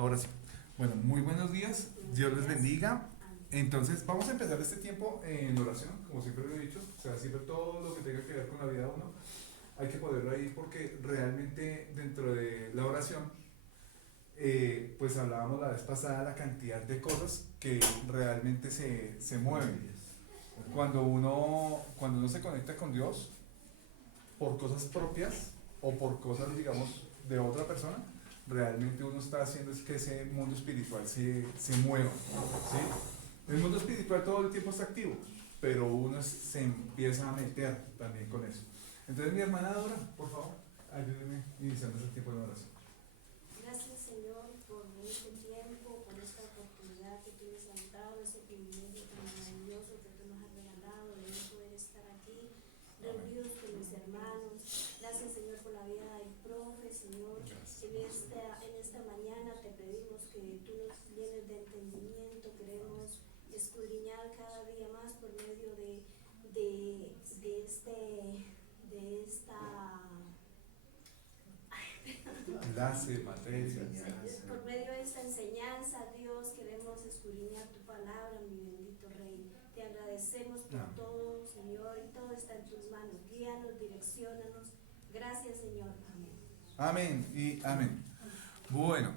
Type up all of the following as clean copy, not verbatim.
Ahora sí. Bueno, muy buenos días. Dios les bendiga. Entonces, vamos a empezar este tiempo en oración, como siempre lo he dicho. O sea, siempre todo lo que tenga que ver con la vida de uno, hay que poderlo ahí porque realmente dentro de la oración, pues hablábamos la vez pasada la cantidad de cosas que realmente se mueven. Cuando uno se conecta con Dios por cosas propias o por cosas, digamos, de otra persona, realmente uno está haciendo es que ese mundo espiritual se mueva, ¿sí? El mundo espiritual todo el tiempo está activo, pero uno se empieza a meter también con eso. Entonces, mi hermana Dora, por favor, ayúdeme iniciando ese tiempo de oración. Gracias, Señor, por este tiempo, por esta oportunidad que tú nos has dado, ese privilegio tan maravilloso que tú nos has regalado de poder estar aquí, reunidos con mis hermanos. Gracias, Señor, por la vida del profe, Señor. En esta mañana te pedimos que tú nos llenes de entendimiento, queremos escudriñar cada día más por medio de esta Enlace, materia. por medio de esta enseñanza, Dios, queremos escudriñar tu palabra, mi bendito Rey. Te agradecemos por todo, Señor, y todo está en tus manos. Guíanos, direcciónanos. Gracias, Señor. Amén. Amén y amén. Bueno,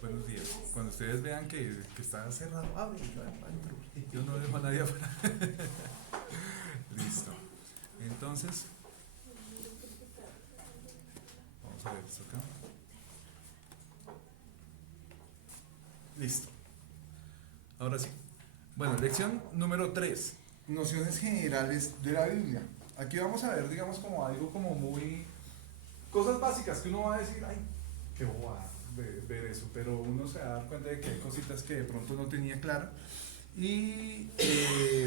buenos días. Cuando ustedes vean que está cerrado, abre, yo entro. Yo no dejo a nadie afuera. Listo. Entonces, vamos a ver esto acá. Listo. Ahora sí. Bueno, lección número 3. Nociones generales de la Biblia. Aquí vamos a ver, digamos, como algo como muy... Cosas básicas que uno va a decir, ay, qué bobada ver eso, pero uno se va a dar cuenta de que hay cositas que de pronto no tenía claro y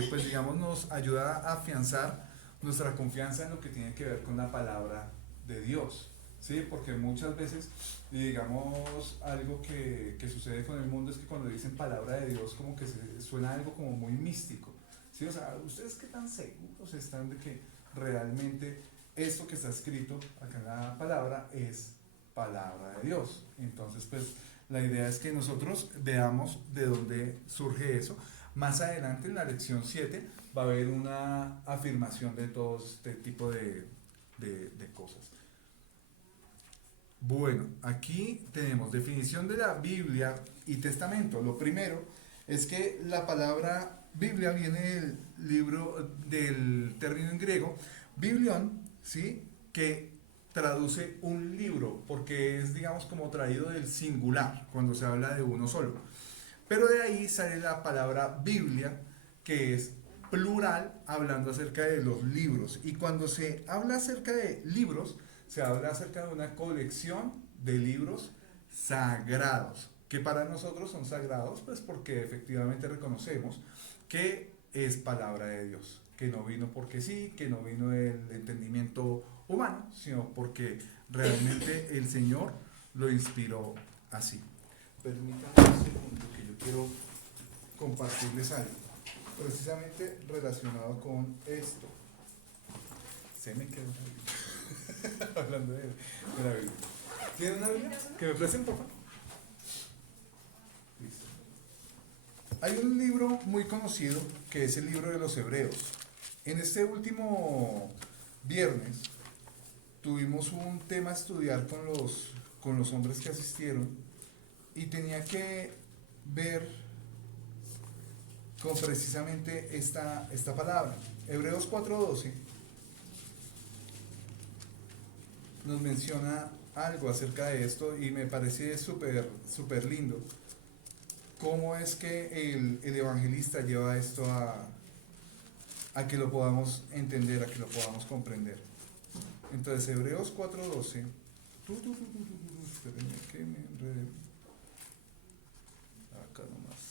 pues digamos nos ayuda a afianzar nuestra confianza en lo que tiene que ver con la palabra de Dios, ¿sí? Porque muchas veces, y digamos, algo que sucede con el mundo es que cuando dicen palabra de Dios como que suena algo como muy místico, ¿sí? O sea, ¿ustedes qué tan seguros están de que realmente esto que está escrito acá en la palabra es palabra de Dios? Entonces, pues la idea es que nosotros veamos de dónde surge eso. Más adelante en la lección 7 va a haber una afirmación de todo este tipo de cosas. Bueno, aquí tenemos definición de la Biblia y testamento. Lo primero es que la palabra Biblia viene del término en griego, biblion, ¿sí? Que traduce un libro, porque es, digamos, como traído del singular, cuando se habla de uno solo. Pero de ahí sale la palabra Biblia, que es plural, hablando acerca de los libros. Y cuando se habla acerca de libros, se habla acerca de una colección de libros sagrados, que para nosotros son sagrados, pues porque efectivamente reconocemos que es palabra de Dios, que no vino porque sí, que no vino del entendimiento humano, sino porque realmente el Señor lo inspiró así. Permítanme un segundo que yo quiero compartirles algo, precisamente relacionado con esto. Se me quedó una Biblia. Hablando de la Biblia. ¿Tienen una Biblia? ¿Que me presten, por favor? Listo. Hay un libro muy conocido que es el libro de los Hebreos. En este último viernes tuvimos un tema a estudiar con los hombres que asistieron y tenía que ver con precisamente esta palabra. Hebreos 4:12 nos menciona algo acerca de esto y me parece súper lindo cómo es que el evangelista lleva esto a que lo podamos entender, a que lo podamos comprender. Entonces, Hebreos 4:12, espérenme que me enredé. Acá nomás.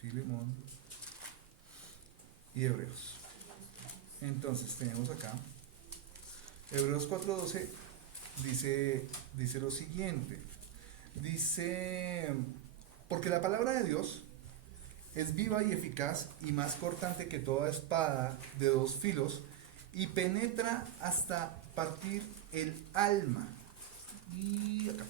Filemón y Hebreos. Entonces tenemos acá Hebreos 4:12 dice lo siguiente. Dice, porque la palabra de Dios es viva y eficaz y más cortante que toda espada de dos filos y penetra hasta partir el alma. Y acá.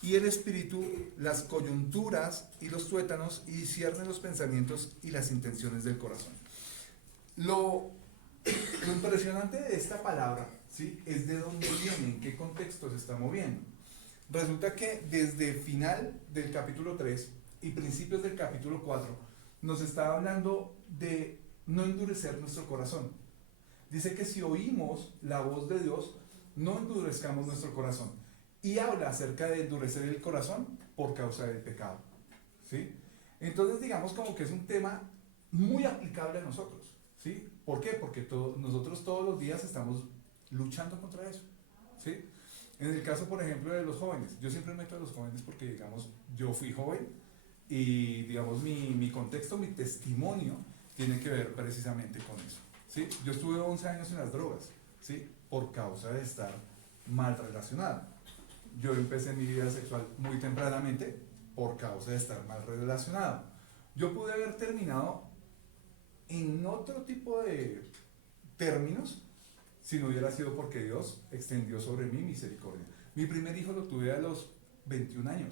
Y el espíritu, las coyunturas y los tuétanos, y discierne los pensamientos y las intenciones del corazón. Lo impresionante de esta palabra, ¿sí?, es de dónde viene, en qué contexto se está moviendo. Resulta que desde final del capítulo 3 y principios del capítulo 4 nos está hablando de no endurecer nuestro corazón. Dice que si oímos la voz de Dios, no endurezcamos nuestro corazón. Y habla acerca de endurecer el corazón por causa del pecado, ¿sí? Entonces digamos como que es un tema muy aplicable a nosotros, ¿sí? ¿Por qué? Porque nosotros todos los días estamos luchando contra eso, ¿sí? En el caso, por ejemplo, de los jóvenes, yo siempre meto a los jóvenes porque, digamos, yo fui joven y, digamos, mi contexto, mi testimonio tiene que ver precisamente con eso, ¿sí? Yo estuve 11 años en las drogas, ¿sí?, por causa de estar mal relacionado. Yo empecé mi vida sexual muy tempranamente por causa de estar mal relacionado. Yo pude haber terminado en otro tipo de términos si no hubiera sido porque Dios extendió sobre mí misericordia. Mi primer hijo lo tuve a los 21 años,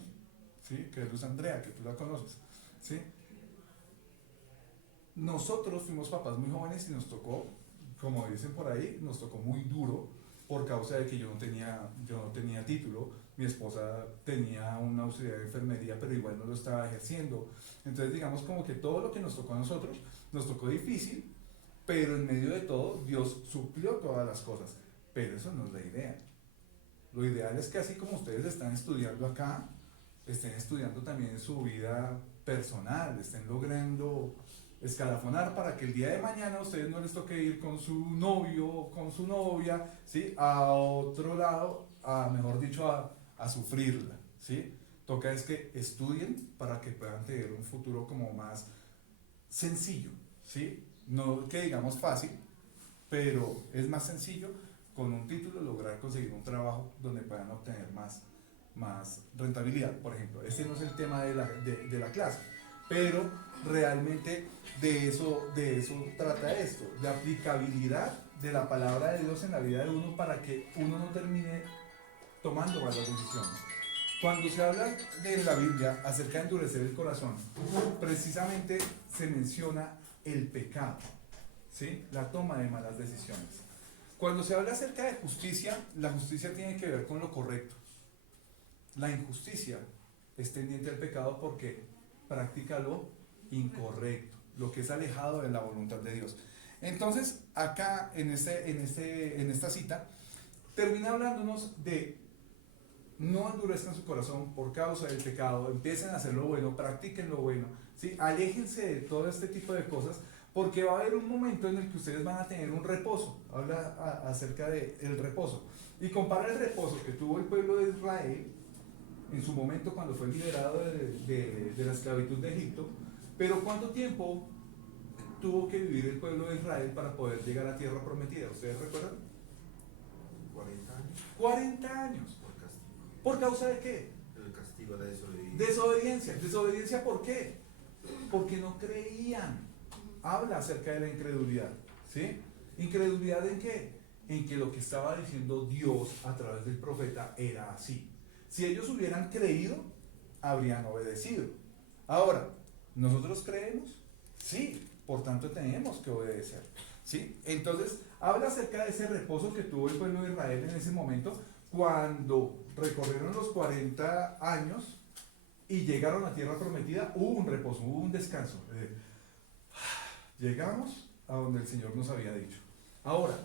¿sí?, que es Luz Andrea, que tú la conoces, ¿sí? Nosotros fuimos papás muy jóvenes y nos tocó, como dicen por ahí, nos tocó muy duro por causa de que yo no tenía título. Mi esposa tenía una auxiliar de enfermería, pero igual no lo estaba ejerciendo. Entonces digamos como que todo lo que nos tocó a nosotros, nos tocó difícil, pero en medio de todo Dios suplió todas las cosas. Pero eso no es la idea. Lo ideal es que así como ustedes están estudiando acá, estén estudiando también en su vida personal, estén logrando escalafonar para que el día de mañana a ustedes no les toque ir con su novio o con su novia, ¿sí?, a otro lado, mejor dicho, a sufrirla, ¿sí? Toca es que estudien para que puedan tener un futuro como más sencillo, ¿sí? No que digamos fácil, pero es más sencillo con un título lograr conseguir un trabajo donde puedan obtener más rentabilidad. Por ejemplo, este no es el tema de la clase, pero realmente de eso trata esto, de aplicabilidad de la palabra de Dios en la vida de uno para que uno no termine tomando malas decisiones. Cuando se habla de la Biblia acerca de endurecer el corazón, precisamente se menciona el pecado, ¿sí?, la toma de malas decisiones. Cuando se habla acerca de justicia, la justicia tiene que ver con lo correcto. La injusticia es tendiente al pecado porque practica lo incorrecto, lo que es alejado de la voluntad de Dios. Entonces, acá en esta cita, termina hablándonos de no endurezcan su corazón por causa del pecado, empiecen a hacer lo bueno, practiquen lo bueno, ¿sí? Aléjense de todo este tipo de cosas, porque va a haber un momento en el que ustedes van a tener un reposo. Habla acerca del reposo y compara el reposo que tuvo el pueblo de Israel en su momento cuando fue liberado de la esclavitud de Egipto, pero ¿cuánto tiempo tuvo que vivir el pueblo de Israel para poder llegar a tierra prometida? ¿Ustedes recuerdan? 40 años. 40 años. Por castigo. ¿Por causa de qué? El castigo de desobediencia. Desobediencia. ¿Desobediencia por qué? Porque no creían. Habla acerca de la incredulidad, ¿sí? ¿Incredulidad en qué? En que lo que estaba diciendo Dios a través del profeta era así. Si ellos hubieran creído, habrían obedecido. Ahora, ¿nosotros creemos? Sí, por tanto tenemos que obedecer, ¿sí? Entonces, habla acerca de ese reposo que tuvo el pueblo de Israel en ese momento, cuando recorrieron los 40 años y llegaron a tierra prometida, hubo un reposo, hubo un descanso. Llegamos a donde el Señor nos había dicho. Ahora,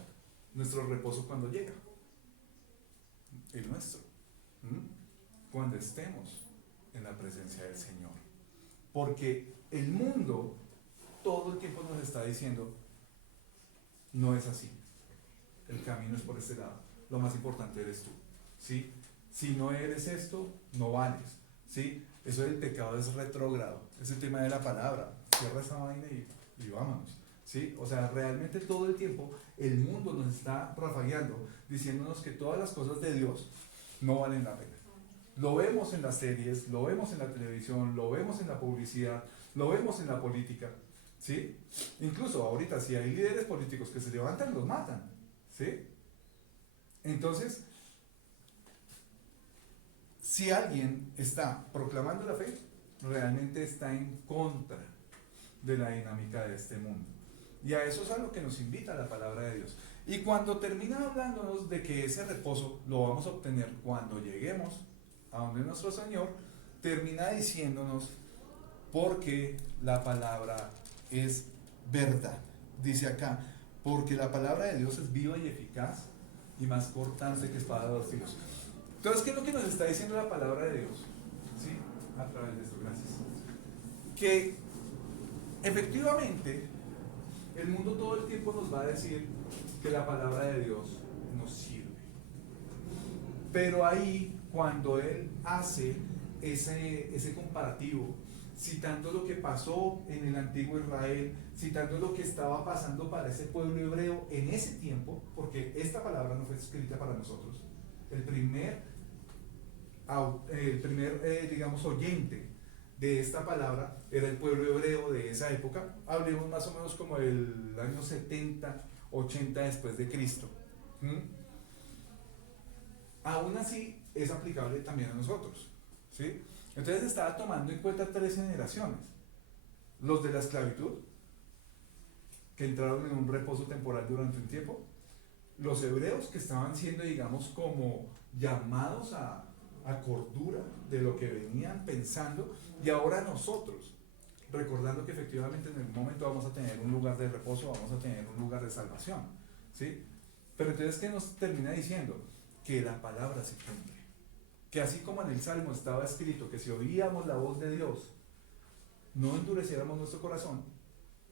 nuestro reposo cuando llega, el nuestro, cuando estemos en la presencia del Señor. Porque el mundo todo el tiempo nos está diciendo, no es así, el camino es por este lado, lo más importante eres tú, ¿sí? Si no eres esto, no vales, ¿sí? Eso del pecado es retrógrado, es el tema de la palabra, cierra esa vaina y vámonos, ¿sí? O sea, realmente todo el tiempo el mundo nos está rafagueando, diciéndonos que todas las cosas de Dios no valen la pena. Lo vemos en las series, lo vemos en la televisión, lo vemos en la publicidad, lo vemos en la política. ¿sí? Incluso ahorita si hay líderes políticos que se levantan, los matan, ¿sí? Entonces, si alguien está proclamando la fe, realmente está en contra de la dinámica de este mundo. Y a eso es a lo que nos invita la palabra de Dios. Y cuando termina hablándonos de que ese reposo lo vamos a obtener cuando lleguemos a donde nuestro Señor, termina diciéndonos porque la palabra es verdad. Dice acá, porque la palabra de Dios es viva y eficaz y más cortante que espada de dos filos. Entonces, ¿qué es lo que nos está diciendo la palabra de Dios? ¿Sí? A través de esto, gracias. Que efectivamente el mundo todo el tiempo nos va a decir que la palabra de Dios nos sirve. Pero ahí, cuando Él hace ese comparativo, citando lo que pasó en el antiguo Israel, citando lo que estaba pasando para ese pueblo hebreo en ese tiempo, porque esta palabra no fue escrita para nosotros, el primer digamos, oyente de esta palabra era el pueblo hebreo de esa época, hablemos más o menos como el año 70, 80 después de Cristo. Aún así es aplicable también a nosotros, ¿sí? Entonces estaba tomando en cuenta 3 generaciones: los de la esclavitud, que entraron en un reposo temporal durante un tiempo; los hebreos, que estaban siendo, digamos, como llamados a cordura de lo que venían pensando; y ahora nosotros, recordando que efectivamente en el momento vamos a tener un lugar de reposo, vamos a tener un lugar de salvación, ¿sí? Pero entonces, ¿qué nos termina diciendo? Que la palabra se cumple, que así como en el Salmo estaba escrito que si oíamos la voz de Dios no endureciéramos nuestro corazón,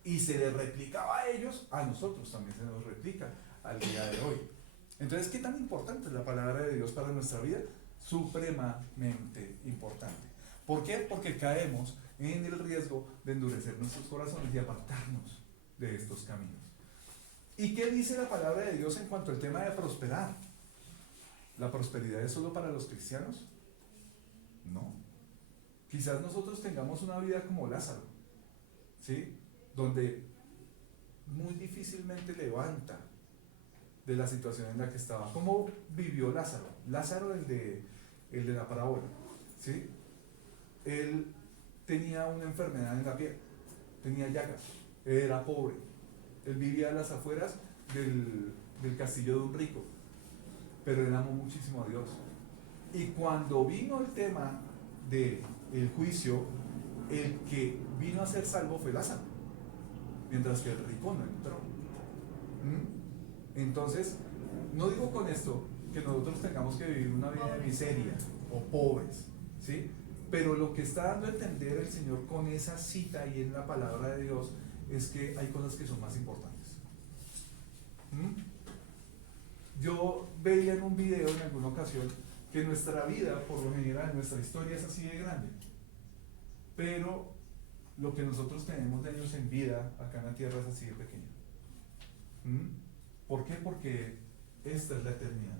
y se les replicaba a ellos, a nosotros también se nos replica al día de hoy. Entonces, ¿qué tan importante es la palabra de Dios para nuestra vida? Supremamente importante. ¿Por qué? Porque caemos en el riesgo de endurecer nuestros corazones y apartarnos de estos caminos. ¿Y qué dice la palabra de Dios en cuanto al tema de prosperar? ¿La prosperidad es solo para los cristianos? No. Quizás nosotros tengamos una vida como Lázaro, ¿sí? Donde muy difícilmente levanta de la situación en la que estaba. ¿Cómo vivió Lázaro? Lázaro, el de la parábola, ¿sí? Él tenía una enfermedad en la piel, tenía llagas, era pobre, él vivía a las afueras del castillo de un rico, pero él amó muchísimo a Dios. Y cuando vino el tema del juicio, el que vino a ser salvo fue Lázaro, mientras que el rico no entró. Entonces, no digo con esto que nosotros tengamos que vivir una vida de miseria o pobres, ¿sí? Pero lo que está dando a entender el Señor con esa cita y en la palabra de Dios es que hay cosas que son más importantes. Yo veía en un video en alguna ocasión que nuestra vida, por lo general, nuestra historia es así de grande, pero lo que nosotros tenemos de años en vida acá en la tierra es así de pequeño. ¿Por qué? Porque esta es la eternidad.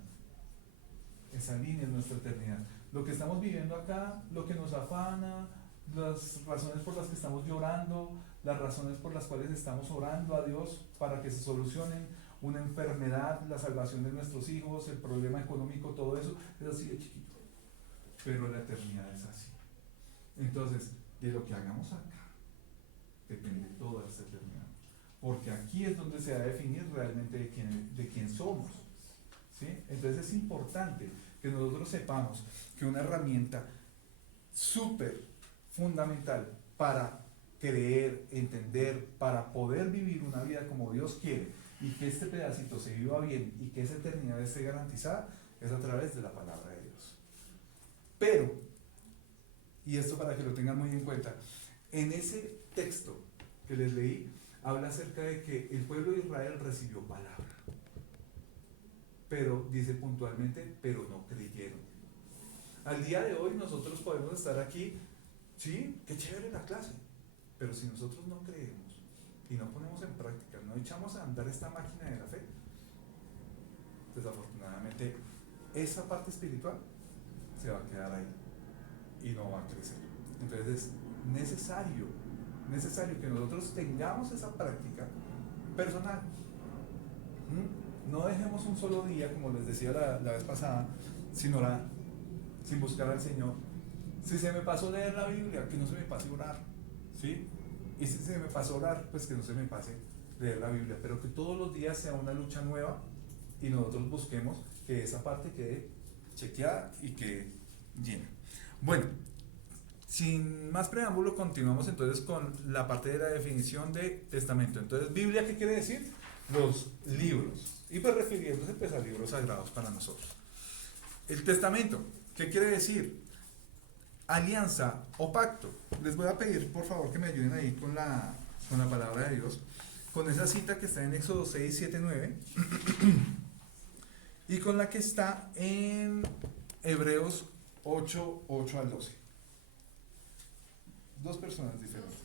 Esa línea es nuestra eternidad. Lo que estamos viviendo acá, lo que nos afana, las razones por las que estamos llorando, las razones por las cuales estamos orando a Dios para que se solucionen una enfermedad, la salvación de nuestros hijos, el problema económico, todo eso es así de chiquito. Pero la eternidad es así. Entonces, de lo que hagamos acá depende toda esa eternidad. Porque aquí es donde se va a definir realmente de quién somos, ¿sí? Entonces es importante que nosotros sepamos que una herramienta súper fundamental para creer, entender, para poder vivir una vida como Dios quiere y que este pedacito se viva bien y que esa eternidad esté garantizada es a través de la palabra de Dios. Pero, y esto para que lo tengan muy en cuenta, en ese texto que les leí habla acerca de que el pueblo de Israel recibió palabra, pero dice puntualmente, pero no creyeron. Al día de hoy nosotros podemos estar aquí, sí, qué chévere la clase, pero si nosotros no creemos y no ponemos en práctica, no echamos a andar esta máquina de la fe, desafortunadamente esa parte espiritual se va a quedar ahí y no va a crecer. Entonces es necesario necesario que nosotros tengamos esa práctica personal. No dejemos un solo día, como les decía la vez pasada, sin orar, sin buscar al Señor. Si se me pasó leer la Biblia, que no se me pase orar, ¿sí? Y si se me pasó orar, pues que no se me pase leer la Biblia, pero que todos los días sea una lucha nueva y nosotros busquemos que esa parte quede chequeada y que llena. Bueno, sin más preámbulo, continuamos entonces con la parte de la definición de testamento. Entonces, ¿Biblia qué quiere decir? Los libros. Y pues refiriéndose pues a libros sagrados para nosotros. El testamento, ¿qué quiere decir? Alianza o pacto. Les voy a pedir por favor que me ayuden ahí con la palabra de Dios, con esa cita que está en Éxodo 6, 7, 9 y con la que está en Hebreos 8, 8 al 12. Dos personas diferentes.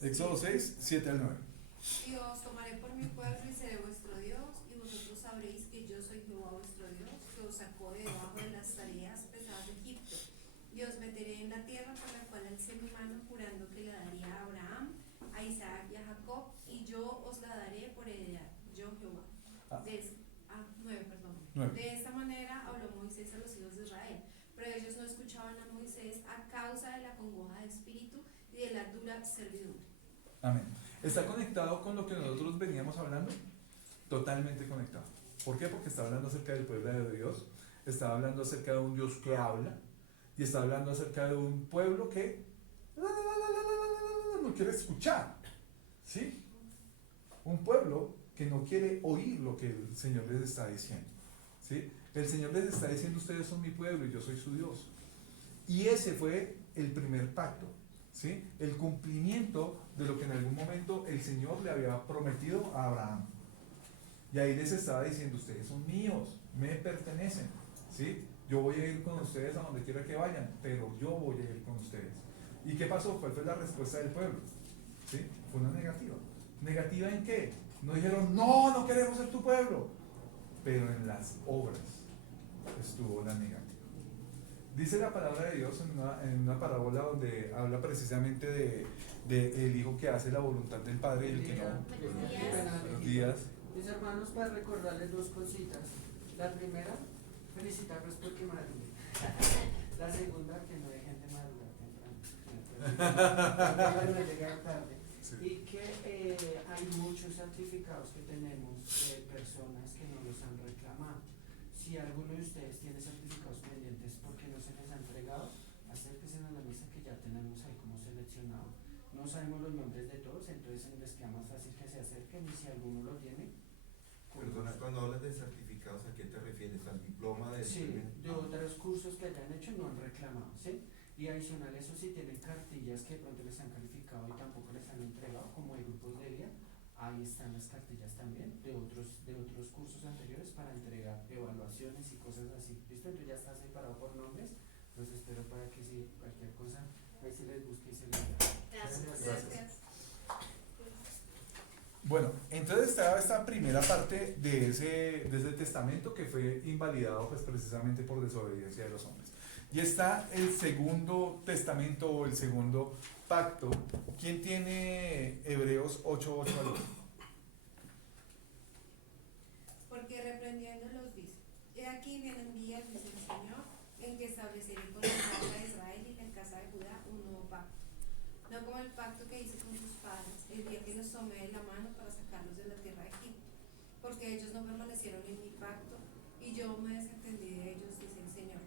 Éxodo 6, 7 al 9. Y os tomaré por mi pueblo y seré vuestro Dios, y vosotros sabréis que yo soy Jehová vuestro Dios, que os sacó de debajo de las tareas pesadas de Egipto. Y os meteré en la tierra por la cual alcé mi mano, jurando que la daría a Abraham, a Isaac y a Jacob, y yo os la daré por heredad, yo Jehová. 9, perdón. 9. De esta manera habló Moisés a los hijos de Israel, pero ellos no escuchaban a Moisés a causa de la congoja de espíritu y de la dura servidumbre. Amén. ¿Está conectado con lo que nosotros veníamos hablando? Totalmente conectado. ¿Por qué? Porque está hablando acerca del pueblo de Dios, está hablando acerca de un Dios que habla y está hablando acerca de un pueblo que no quiere escuchar, ¿sí? Un pueblo que no quiere oír lo que el Señor les está diciendo, ¿sí? El Señor les está diciendo: ustedes son mi pueblo y yo soy su Dios. Y ese fue el primer pacto, ¿sí? El cumplimiento de lo que en algún momento el Señor le había prometido a Abraham. Y ahí les estaba diciendo: ustedes son míos, me pertenecen, ¿sí? Yo voy a ir con ustedes a donde quiera que vayan, pero yo voy a ir con ustedes. ¿Y qué pasó? ¿Cuál fue la respuesta del pueblo? ¿Sí? Fue una negativa. ¿Negativa en qué? No dijeron: no, no queremos ser tu pueblo. Pero en las obras estuvo la negativa. Dice la palabra de Dios en una parábola donde habla precisamente de el hijo que hace la voluntad del Padre y el que no. Buenos días. Mis hermanos, para recordarles dos cositas. La primera, felicitarlos porque maduren. La segunda, que no dejen de madurar temprano. No llegar tarde. Sí. Y que hay muchos certificados que tenemos de personas que no los han reclamado. Si alguno de ustedes tiene certificados pendientes porque no se les ha entregado, acérquense a la mesa que ya tenemos ahí como seleccionado. No sabemos los nombres de todos, entonces les queda más fácil que se acerquen, y si alguno lo tiene. Perdona, cuando hablas de certificados, ¿a qué te refieres? ¿Al diploma de...? Sí, de otros cursos que hayan hecho no han reclamado, ¿sí? Y adicional a eso, si tienen cartillas que de pronto les han calificado y tampoco les han entregado, como hay grupos de día, ahí están las cartillas también de otros cursos anteriores para entregar evaluaciones y cosas así. ¿Listo? Entonces ya está separado por nombres. Los espero para que si cualquier cosa, ahí se les busque y se les da. Gracias. Bueno, entonces estaba esta primera parte de ese testamento que fue invalidado pues precisamente por desobediencia de los hombres. Y está el segundo testamento o el segundo pacto. ¿Quién tiene Hebreos 8, 8 al 8? Porque reprendiéndolos dice: he aquí vienen días, dice el Señor, en que estableceré con la casa de Israel y la casa de Judá un nuevo pacto. No como el pacto que hice con sus padres, el día que los tomé de la mano para sacarlos de la tierra de Egipto, porque ellos no permanecieron en mi pacto, y yo me desentendí de ellos, dice el Señor.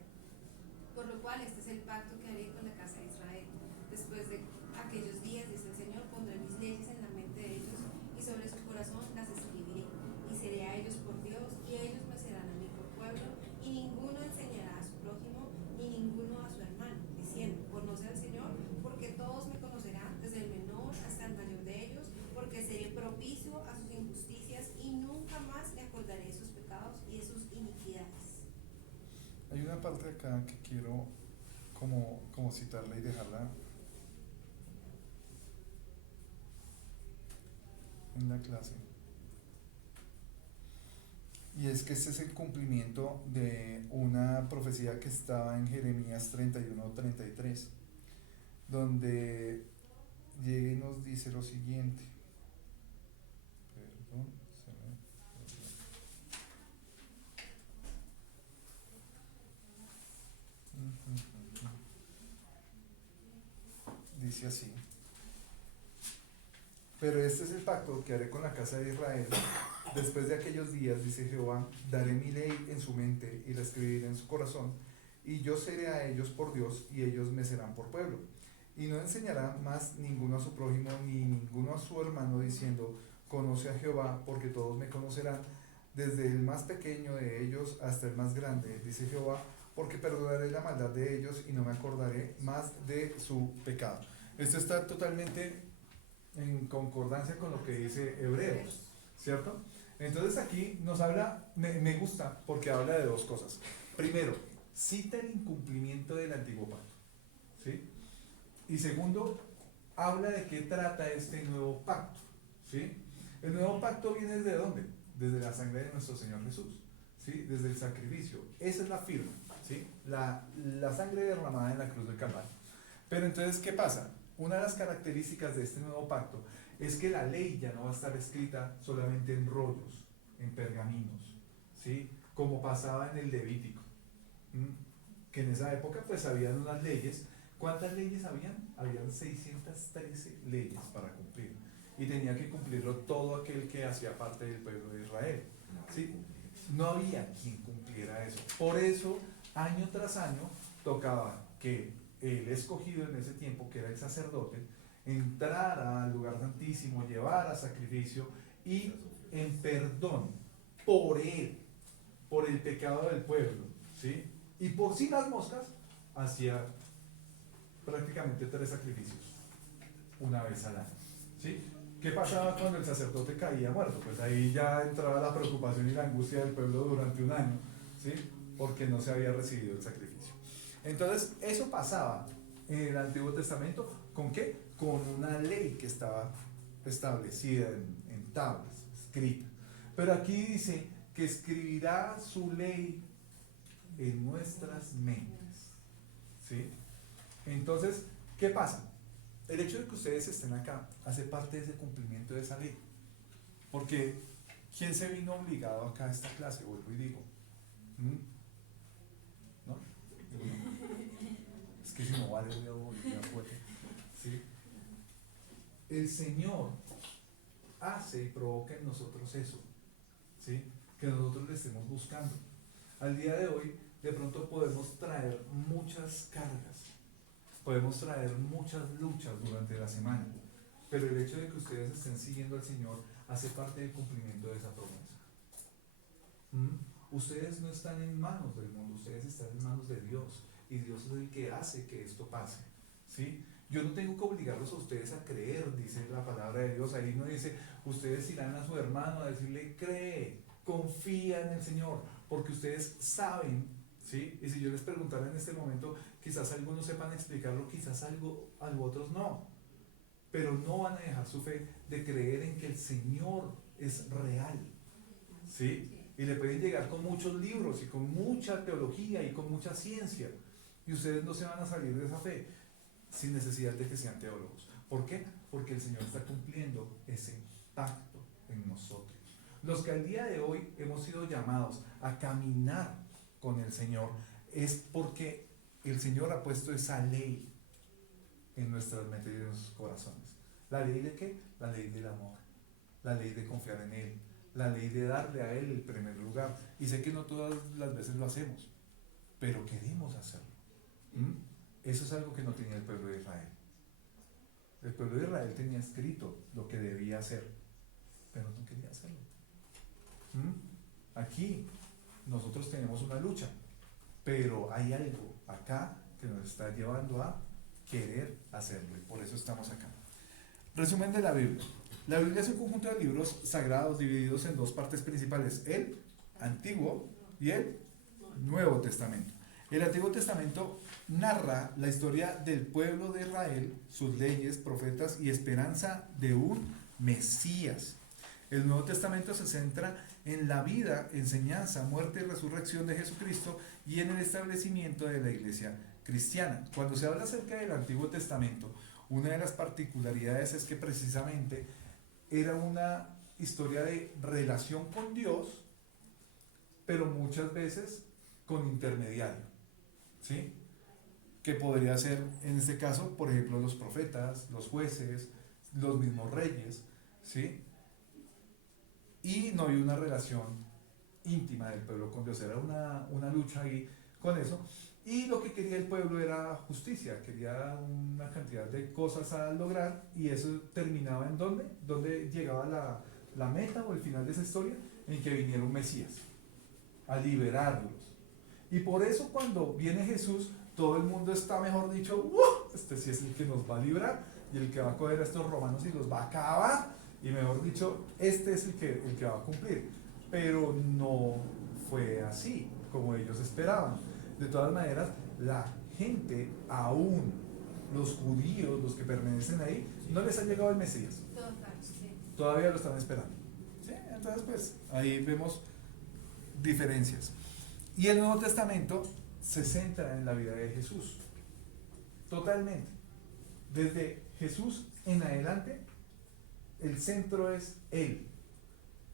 Por lo cual este es el pacto que haré con la casa de Israel. Después de aquellos días, dice el Señor, pondré mis leyes en la mente de ellos, y sobre su corazón las escribiré, y seré a ellos por Dios, y ellos me serán a mí por pueblo, y ninguno enseñará a su prójimo, ni ninguno a su hermano, diciendo: conoce al Señor, porque todos me conocerán, desde el menor hasta el mayor de ellos, porque seré propicio a sus injusticias, y nunca más me acordaré de sus pecados y de sus iniquidades. Hay una parte acá que quiero como citarla y dejarla en la clase. Y es que este es el cumplimiento de una profecía que estaba en Jeremías 31-33. donde llega y nos dice lo siguiente. Perdón, se me perdió. Dice así: pero este es el pacto que haré con la casa de Israel. Después de aquellos días, dice Jehová, daré mi ley en su mente y la escribiré en su corazón, y yo seré a ellos por Dios, y ellos me serán por pueblo. Y no enseñará más ninguno a su prójimo, ni ninguno a su hermano, diciendo, conoce a Jehová, porque todos me conocerán, desde el más pequeño de ellos hasta el más grande, dice Jehová, porque perdonaré la maldad de ellos y no me acordaré más de su pecado. Esto está totalmente en concordancia con lo que dice Hebreos, ¿cierto? Entonces aquí nos habla, me gusta porque habla de dos cosas. Primero, cita el incumplimiento del antiguo pacto, ¿sí? Y segundo, habla de qué trata este nuevo pacto, ¿sí? El nuevo pacto viene ¿desde dónde? Desde la sangre de nuestro Señor Jesús, ¿sí? Desde el sacrificio. Esa es la firma, ¿sí? La sangre derramada en la cruz del Calvario. Pero entonces, ¿qué pasa? Una de las características de este nuevo pacto es que la ley ya no va a estar escrita solamente en rollos, en pergaminos, ¿sí? Como pasaba en el Levítico, que en esa época pues habían unas leyes. ¿Cuántas leyes habían? Habían 613 leyes para cumplir, y tenía que cumplirlo todo aquel que hacía parte del pueblo de Israel, ¿sí? No había quien cumpliera eso. Por eso, año tras año, tocaba que el escogido en ese tiempo, que era el sacerdote, entrara al lugar santísimo, llevara sacrificio y en perdón por él, por el pecado del pueblo, ¿sí? Y por si las moscas, hacía prácticamente 3 sacrificios una vez al año, ¿sí? ¿Qué pasaba cuando el sacerdote caía muerto? Pues ahí ya entraba la preocupación y la angustia del pueblo durante un año, ¿sí? Porque no se había recibido el sacrificio. Entonces, eso pasaba en el Antiguo Testamento. ¿Con qué? Con una ley que estaba establecida en tablas, escrita. Pero aquí dice que escribirá su ley en nuestras mentes, ¿sí? Entonces, ¿qué pasa? El hecho de que ustedes estén acá hace parte de ese cumplimiento de esa ley. Porque, ¿quién se vino obligado acá a esta clase? Vuelvo y digo, ¿no? Es que si no vale, voy a volver fuerte, ¿sí? El Señor hace y provoca en nosotros eso, ¿sí? Que nosotros le estemos buscando. Al día de hoy, de pronto podemos traer muchas cargas, podemos traer muchas luchas durante la semana, pero el hecho de que ustedes estén siguiendo al Señor hace parte del cumplimiento de esa promesa. Ustedes no están en manos del mundo, ustedes están en manos de Dios, y Dios es el que hace que esto pase, ¿sí? Yo no tengo que obligarlos a ustedes a creer, dice la palabra de Dios. Ahí no dice, ustedes irán a su hermano a decirle, cree, confía en el Señor, porque ustedes saben, ¿sí? Y si yo les preguntara en este momento, quizás algunos sepan explicarlo, quizás algo otros no, pero no van a dejar su fe de creer en que el Señor es real, ¿sí? Y le pueden llegar con muchos libros y con mucha teología y con mucha ciencia, y ustedes no se van a salir de esa fe sin necesidad de que sean teólogos. ¿Por qué? Porque el Señor está cumpliendo ese pacto en nosotros. Los que al día de hoy hemos sido llamados a caminar con el Señor es porque el Señor ha puesto esa ley en nuestras mentes y en nuestros corazones. ¿La ley de qué? La ley del amor, la ley de confiar en Él, la ley de darle a Él el primer lugar. Y sé que no todas las veces lo hacemos, pero queremos hacerlo. Eso es algo que no tenía el pueblo de Israel. El pueblo de Israel tenía escrito lo que debía hacer, pero no quería hacerlo. Aquí nosotros tenemos una lucha, pero hay algo acá que nos está llevando a querer hacerlo, y por eso estamos acá. Resumen de la Biblia. La Biblia es un conjunto de libros sagrados divididos en 2 partes principales: el Antiguo y el Nuevo Testamento. El Antiguo Testamento narra la historia del pueblo de Israel, sus leyes, profetas y esperanza de un Mesías. El Nuevo Testamento se centra en la vida, enseñanza, muerte y resurrección de Jesucristo y en el establecimiento de la iglesia cristiana. Cuando se habla acerca del Antiguo Testamento, una de las particularidades es que precisamente era una historia de relación con Dios, pero muchas veces con intermediario, ¿sí? Que podría ser, en este caso, por ejemplo, los profetas, los jueces, los mismos reyes, ¿sí? Y no había una relación íntima del pueblo con Dios, era una lucha ahí con eso. Y lo que quería el pueblo era justicia, quería una cantidad de cosas a lograr, y eso terminaba en ¿dónde? ¿Dónde llegaba la meta o el final de esa historia? En que viniera un Mesías a liberarlos. Y por eso cuando viene Jesús, todo el mundo está, mejor dicho, ¡wow! Este sí es el que nos va a librar, y el que va a coger a estos romanos y los va a acabar, y mejor dicho, este es el que va a cumplir. Pero no fue así como ellos esperaban. De todas maneras, la gente, aún los judíos, los que permanecen ahí, no les ha llegado el Mesías. Total, sí. Todavía lo están esperando. ¿Sí? Entonces, pues, ahí vemos diferencias. Y el Nuevo Testamento se centra en la vida de Jesús. Totalmente. Desde Jesús en adelante, el centro es Él.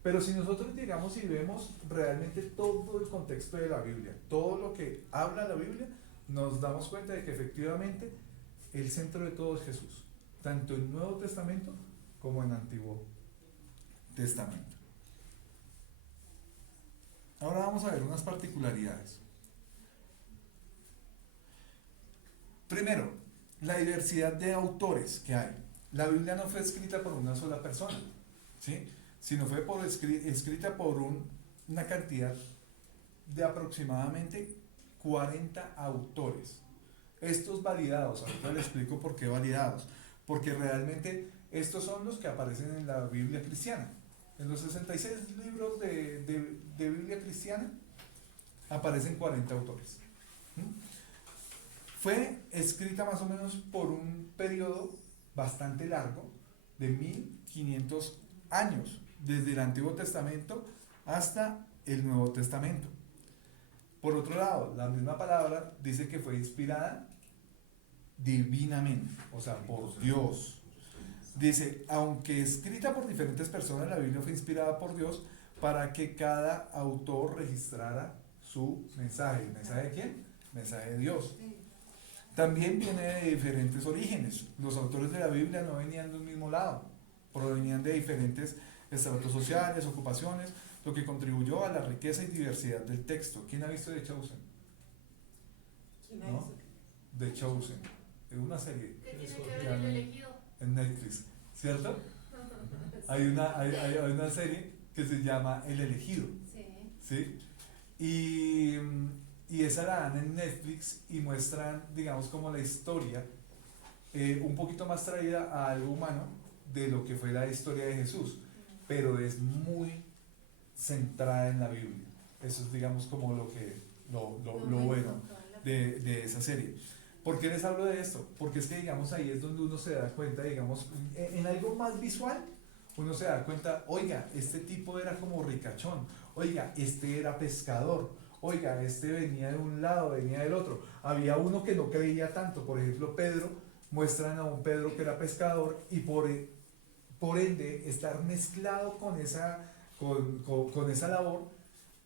Pero si nosotros llegamos y vemos realmente todo el contexto de la Biblia, todo lo que habla la Biblia, nos damos cuenta de que efectivamente el centro de todo es Jesús, tanto en Nuevo Testamento como en Antiguo Testamento. Ahora vamos a ver unas particularidades. Primero, la diversidad de autores que hay. La Biblia no fue escrita por una sola persona, ¿sí? Sino fue escrita por una cantidad de aproximadamente 40 autores. Estos validados, ahorita les explico por qué validados, porque realmente estos son los que aparecen en la Biblia cristiana. En los 66 libros de Biblia cristiana aparecen 40 autores. Fue escrita más o menos por un periodo bastante largo de 1500 años, desde el Antiguo Testamento hasta el Nuevo Testamento. Por otro lado, la misma palabra dice que fue inspirada divinamente, o sea, por Dios. Dice, aunque escrita por diferentes personas, la Biblia fue inspirada por Dios para que cada autor registrara su mensaje. ¿El mensaje de quién? El mensaje de Dios. También viene de diferentes orígenes. Los autores de la Biblia no venían de un mismo lado, provenían de diferentes estratos sociales, ocupaciones, lo que contribuyó a la riqueza y diversidad del texto. ¿Quién ha visto The Chosen? ¿No? The Chosen. Es una serie. ¿Qué tiene que ver el elegido? En Netflix, ¿cierto? Hay una serie que se llama El Elegido, Sí. ¿sí? Y esa la dan en Netflix y muestran, digamos, como la historia un poquito más traída a algo humano de lo que fue la historia de Jesús, pero es muy centrada en la Biblia. Eso es, digamos, como lo bueno de esa serie. ¿Por qué les hablo de esto? Porque es que, digamos, ahí es donde uno se da cuenta, digamos, en algo más visual, uno se da cuenta, oiga, este tipo era como ricachón, oiga, este era pescador, oiga, este venía de un lado, venía del otro. Había uno que no creía tanto, por ejemplo, Pedro, muestran a un Pedro que era pescador y por ende estar mezclado con esa labor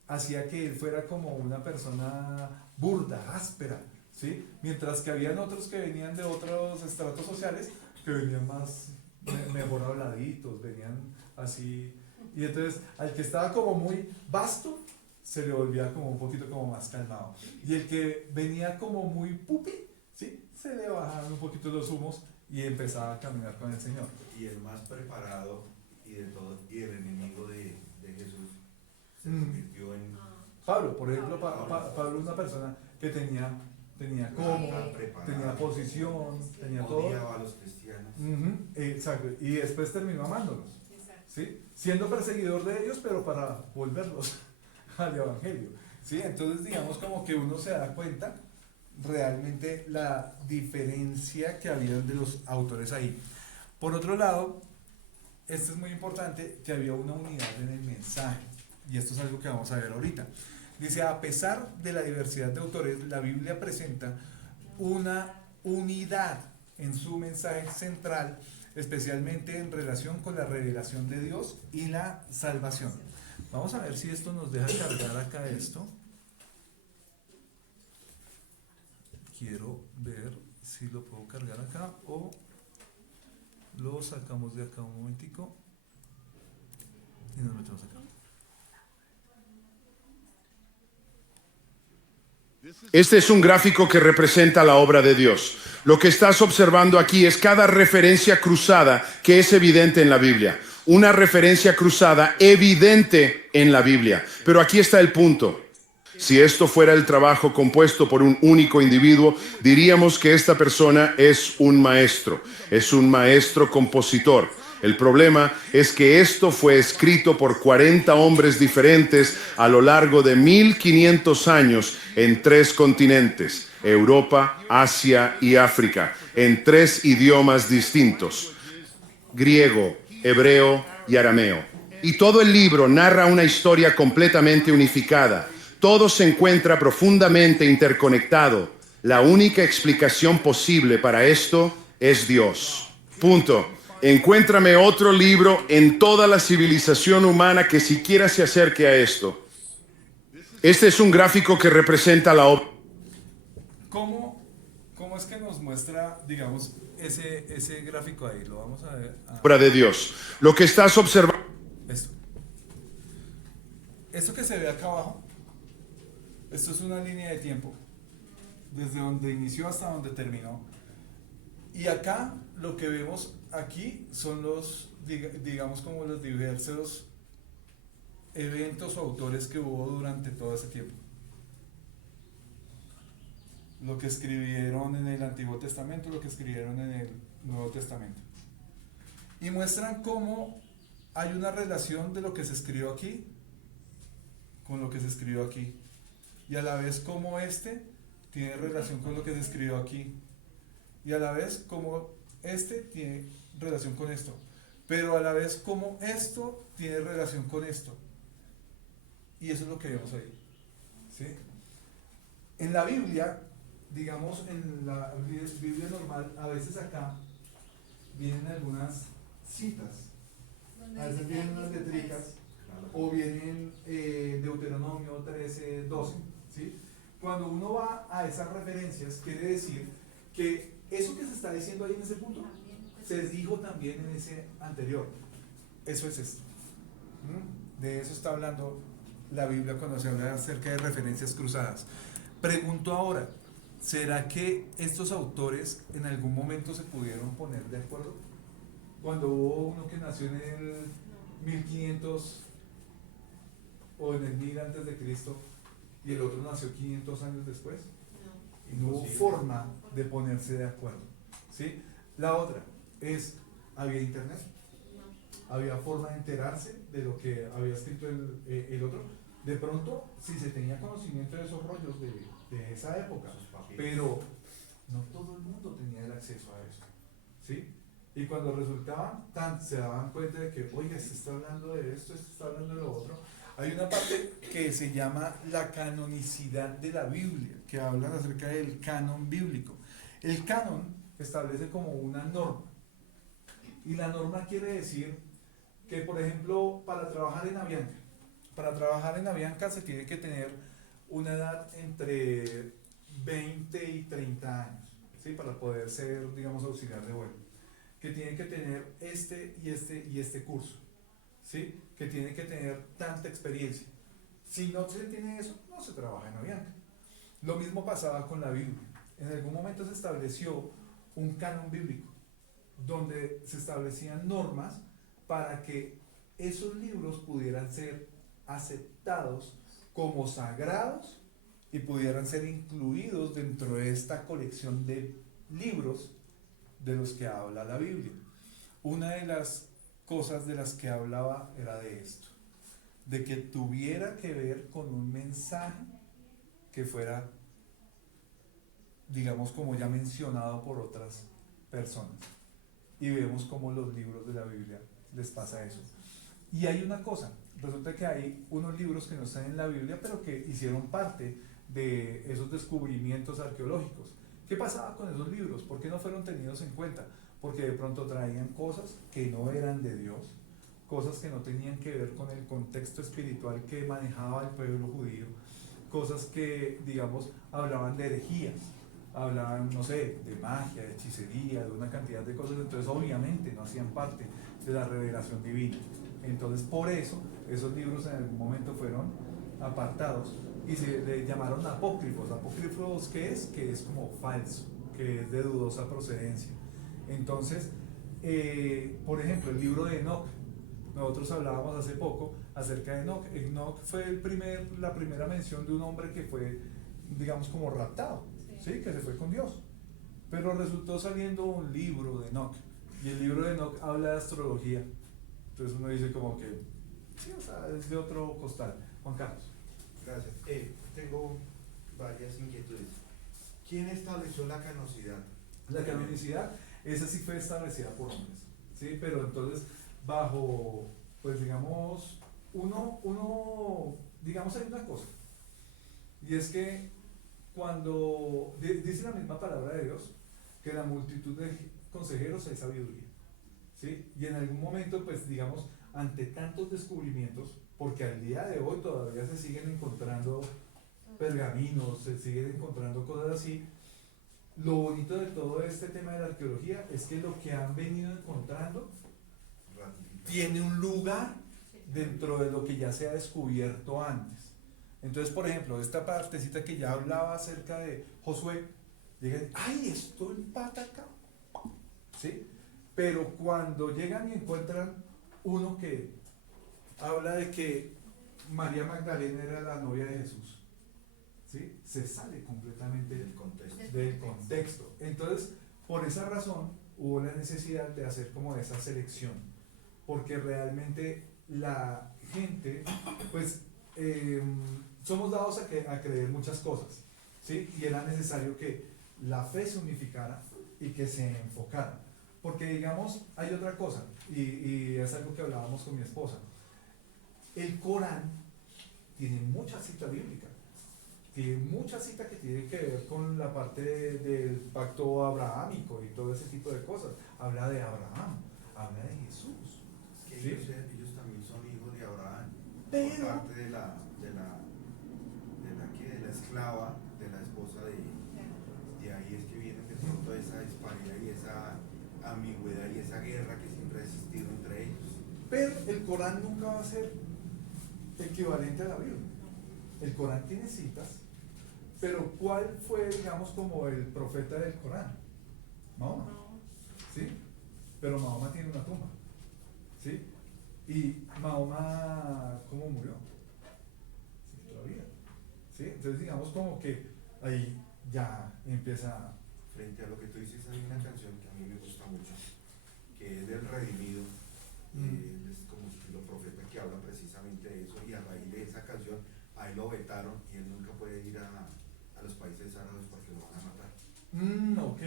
hacía que él fuera como una persona burda, áspera, ¿sí? Mientras que habían otros que venían de otros estratos sociales que venían más mejor habladitos, venían así, y entonces al que estaba como muy vasto se le volvía como un poquito como más calmado, y el que venía como muy pupi, ¿sí? Se le bajaban un poquito los humos y empezaba a caminar con el Señor. Y el más preparado y de todo, y el enemigo de Jesús se convirtió en... Pablo, por ejemplo, Pablo es una persona que tenía tenía posición, tenía todo. Odiaba a los cristianos. Exacto, y después terminó amándolos, ¿sí? Siendo perseguidor de ellos, pero para volverlos al Evangelio, ¿sí? Entonces, digamos, como que uno se da cuenta realmente la diferencia que había de los autores ahí. Por otro lado, esto es muy importante, que había una unidad en el mensaje, y esto es algo que vamos a ver ahorita. Dice, a pesar de la diversidad de autores, la Biblia presenta una unidad en su mensaje central, especialmente en relación con la revelación de Dios y la salvación. Vamos a ver si esto nos deja cargar acá esto. Quiero ver si lo puedo cargar acá o lo sacamos de acá un momentico y nos metemos acá. Este es un gráfico que representa la obra de Dios. Lo que estás observando aquí es cada referencia cruzada que es evidente en la Biblia. Una referencia cruzada evidente en la Biblia. Pero aquí está el punto. Si esto fuera el trabajo compuesto por un único individuo, diríamos que esta persona es un maestro compositor. El problema es que esto fue escrito por 40 hombres diferentes a lo largo de 1500 años en 3 continentes, Europa, Asia y África, en 3 idiomas distintos, griego, hebreo y arameo. Y todo el libro narra una historia completamente unificada. Todo se encuentra profundamente interconectado. La única explicación posible para esto es Dios. Punto. Encuéntrame otro libro en toda la civilización humana que siquiera se acerque a esto. Este es un gráfico que representa la obra. ¿Cómo es que nos muestra, digamos, ese gráfico ahí? Lo vamos a ver. Obra de Dios. Lo que estás observando. Esto que se ve acá abajo, esto es una línea de tiempo, desde donde inició hasta donde terminó. Y acá lo que vemos aquí son los, digamos, como los diversos eventos o autores que hubo durante todo ese tiempo. Lo que escribieron en el Antiguo Testamento, lo que escribieron en el Nuevo Testamento. Y muestran cómo hay una relación de lo que se escribió aquí con lo que se escribió aquí. Y a la vez cómo este tiene relación con lo que se escribió aquí. Y a la vez cómo este tiene relación con esto. Pero a la vez cómo esto tiene relación con esto. Y eso es lo que vemos ahí. ¿Sí? En la Biblia, digamos, en la Biblia normal, a veces acá vienen algunas citas. A veces vienen unas letricas, o vienen Deuteronomio 13, 12. ¿Sí? Cuando uno va a esas referencias, quiere decir que eso que se está diciendo ahí en ese punto, se dijo también en ese anterior. Eso es esto. De eso está hablando la Biblia cuando se habla acerca de referencias cruzadas. Pregunto ahora, ¿será que estos autores en algún momento se pudieron poner de acuerdo? Cuando hubo uno que nació en el 1500 o en el 1000 antes de Cristo y el otro nació 500 años después, y no hubo forma de ponerse de acuerdo. ¿Sí? La otra es, ¿había internet? ¿Había forma de enterarse de lo que había escrito el otro? De pronto, si se tenía conocimiento de esos rollos de esa época, pero no todo el mundo tenía el acceso a eso. ¿Sí? Y cuando resultaban, se daban cuenta de que, oye, este está hablando de esto, este está hablando de lo otro. Hay una parte que se llama la canonicidad de la Biblia, que hablan acerca del canon bíblico. El canon establece como una norma. Y la norma quiere decir que, por ejemplo, para trabajar en Avianca se tiene que tener una edad entre 20 y 30 años, ¿sí? Para poder ser, digamos, auxiliar de vuelo. Que tiene que tener este curso, ¿sí? Que tiene que tener tanta experiencia. Si no se tiene eso, no se trabaja en Avianca. Lo mismo pasaba con la Biblia. En algún momento se estableció un canon bíblico, donde se establecían normas para que esos libros pudieran ser aceptados como sagrados y pudieran ser incluidos dentro de esta colección de libros de los que habla la Biblia. Una de las cosas de las que hablaba era de esto, de que tuviera que ver con un mensaje que fuera, digamos, como ya mencionado por otras personas. Y vemos cómo los libros de la Biblia les pasa eso. Y hay una cosa, resulta que hay unos libros que no están en la Biblia, pero que hicieron parte de esos descubrimientos arqueológicos, ¿Qué pasaba con esos libros? ¿Por qué no fueron tenidos en cuenta? Porque de pronto traían cosas que no eran de Dios, cosas que no tenían que ver con el contexto espiritual que manejaba el pueblo judío, cosas que, digamos, hablaban de herejías, hablaban, no sé, de magia, de hechicería, de una cantidad de cosas, entonces obviamente no hacían parte de la revelación divina. Entonces por eso esos libros en algún momento fueron apartados y se le llamaron apócrifos. ¿Apócrifos qué es? Que es como falso, que es de dudosa procedencia. Entonces, por ejemplo, el libro de Enoch, nosotros hablábamos hace poco acerca de Enoch. Enoch fue la primera mención de un hombre que fue, digamos, como raptado, ¿sí? Que se fue con Dios. Pero resultó saliendo un libro de Enoch, y el libro de Enoch habla de astrología. Entonces uno dice como que, sí, o sea, es de otro costal. Juan Carlos. Gracias. Tengo varias inquietudes. ¿Quién estableció la canosidad? La canonicidad, esa sí fue establecida por hombres, ¿sí? Pero entonces, bajo, pues digamos, digamos, hay una cosa, y es que cuando, dice la misma palabra de Dios, que la multitud de consejeros hay sabiduría, ¿sí? Y en algún momento, pues digamos, ante tantos descubrimientos, porque al día de hoy todavía se siguen encontrando pergaminos, se siguen encontrando cosas así. Lo bonito de todo este tema de la arqueología es que lo que han venido encontrando tiene un lugar dentro de lo que ya se ha descubierto antes. Entonces, por ejemplo, esta partecita que ya hablaba acerca de Josué, llegan, ¡ay, esto empata acá! ¿Sí? Pero cuando llegan y encuentran uno que habla de que María Magdalena era la novia de Jesús, ¿sí? Se sale completamente del contexto. Entonces, por esa razón, hubo la necesidad de hacer como esa selección, porque realmente la gente, pues, somos dados a creer muchas cosas, ¿sí? Y era necesario que la fe se unificara y que se enfocara. Porque, digamos, hay otra cosa, y es algo que hablábamos con mi esposa. El Corán tiene mucha cita bíblica, tiene mucha cita que tiene que ver con la parte del pacto abrahámico y todo ese tipo de cosas. Habla de Abraham, habla de Jesús. Que ¿sí? ellos también son hijos de Abraham, Pero, por parte de la esclava, de la esposa de ahí es que viene de pronto esa disparidad y esa ambigüedad y esa guerra que siempre ha existido entre ellos. pero el Corán nunca va a ser equivalente a la Biblia. El Corán tiene citas, pero ¿cuál fue, digamos, como el profeta del Corán? Mahoma, ¿sí? Pero Mahoma tiene una tumba, ¿sí? Y Mahoma, ¿cómo murió? Se quitó la vida, ¿sí? Entonces digamos como que ahí ya empieza. Frente a lo que tú dices, hay una canción que a mí me gusta mucho, que es del Redimido, es como estilo profeta, que habla precisamente de eso, y a raíz de esa canción a él lo vetaron y él nunca puede ir a los países árabes porque lo van a matar. Ok.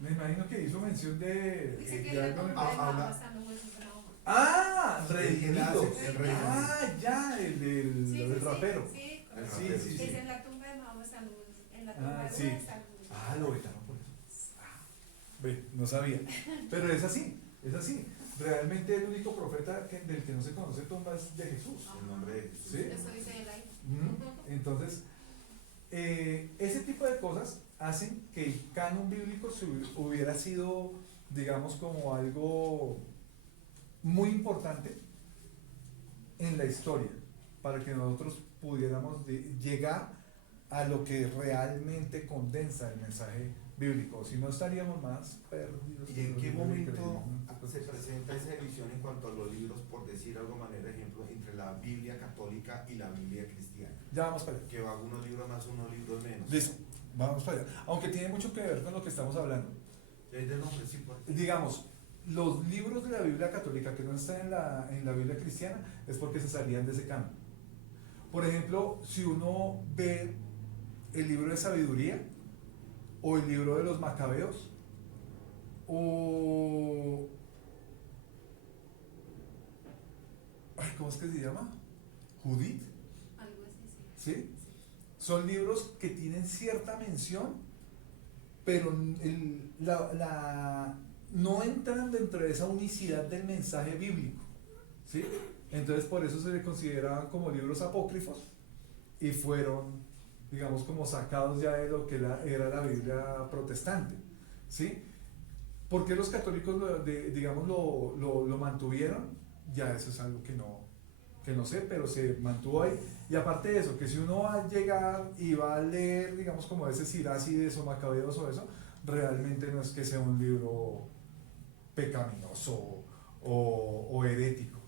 Me imagino que hizo mención de. Dice que de la algo- tumba de Mahoma está en los huesos de Mahoma. ¡Ah! Redimido. El Redimido. Ah, ya, el del, Sí, del sí, rapero. Sí, El correcto. Sí, rapero. sí, sí. Dice en la tumba de Mahoma está en los huesos, en la tumba de Sí. Buda está en los huesos. Ah, lo vetaron por eso. Ve, no sabía. Pero es así, es así. Realmente el único profeta del que no se conoce tumba es de Jesús. El nombre de Jesús. Sí. Eso dice él ahí. Entonces, ese tipo de cosas hacen que el canon bíblico hubiera sido, digamos, como algo muy importante en la historia, para que nosotros pudiéramos llegar a lo que realmente condensa el mensaje bíblico. Si no, estaríamos más perdidos. ¿Y en que qué los momento creyentes. se presenta esa división en cuanto a los libros, por decir algo manera, ejemplo, entre la Biblia católica y la Biblia cristiana? Ya vamos para allá. Que va unos libros más, unos libros menos. Listo, vamos para allá. Aunque tiene mucho que ver con lo que estamos hablando. Es del nombre, sí, pues. Digamos, los libros de la Biblia católica que no están en la Biblia cristiana es porque se salían de ese canon. Por ejemplo, si uno ve el libro de sabiduría o el libro de los macabeos o... ay, ¿cómo es que se llama? Judith, Algo así, sí. ¿sí? Son libros que tienen cierta mención pero no entran dentro de esa unicidad del mensaje bíblico, ¿sí? Entonces por eso se le consideraban como libros apócrifos y fueron, digamos, como sacados ya de lo que era la Biblia protestante, ¿sí? ¿Por qué los católicos digamos, lo mantuvieron? Ya eso es algo que no sé, pero se mantuvo ahí. Y aparte de eso, que si uno va a llegar y va a leer, digamos, como ese Sirácides o Macabeos o eso, realmente no es que sea un libro pecaminoso o herético,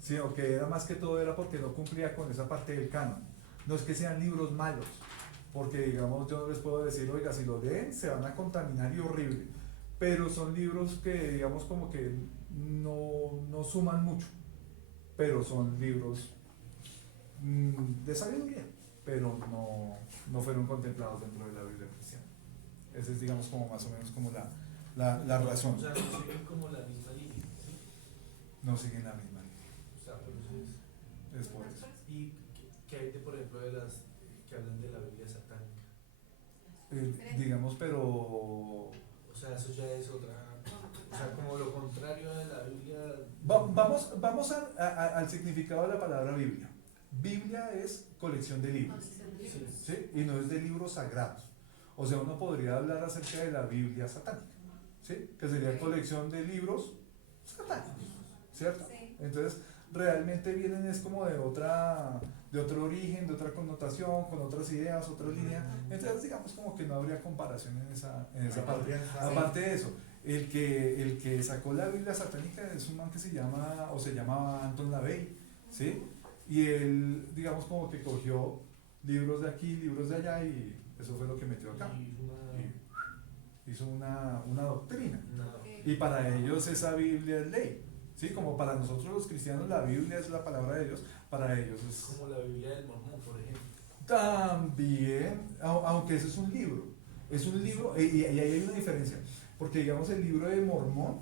sino que era más que todo era porque no cumplía con esa parte del canon. No es que sean libros malos, porque digamos yo no les puedo decir, oiga, si lo leen se van a contaminar y horrible, pero son libros que digamos como que no suman mucho, pero son libros de sabiduría, pero no fueron contemplados dentro de la Biblia cristiana. Esa es digamos como más o menos como la razón. O sea, no siguen como la misma línea, ¿sí? No siguen la misma línea. O sea, por eso Es por eso. ¿Y qué hay de, por ejemplo, de las que hablan de la Biblia satánica? Digamos, pero O sea, eso ya es otra. O sea, como lo contrario de la Biblia. vamos al significado de la palabra Biblia. Biblia es colección de libros, Sí. ¿sí? Y no es de libros sagrados. O sea, uno podría hablar acerca de la Biblia satánica, ¿sí? Que sería colección de libros satánicos, ¿cierto? Sí. Entonces, realmente vienen es como de otro origen, de otra connotación, con otras ideas, otras líneas. Entonces, digamos como que no habría comparación en esa parte. Aparte de eso, el que sacó la Biblia satánica es un man que se llamaba Anton LaVey, ¿sí? Y él, digamos, como que cogió libros de aquí, libros de allá y eso fue lo que metió acá. Y hizo una doctrina. Y para ellos esa Biblia es ley, ¿sí? Como para nosotros los cristianos la Biblia es la palabra de Dios, para ellos es... Como la Biblia del Mormón, por ejemplo. También, aunque eso es un libro, y ahí hay una diferencia, porque digamos el libro de Mormón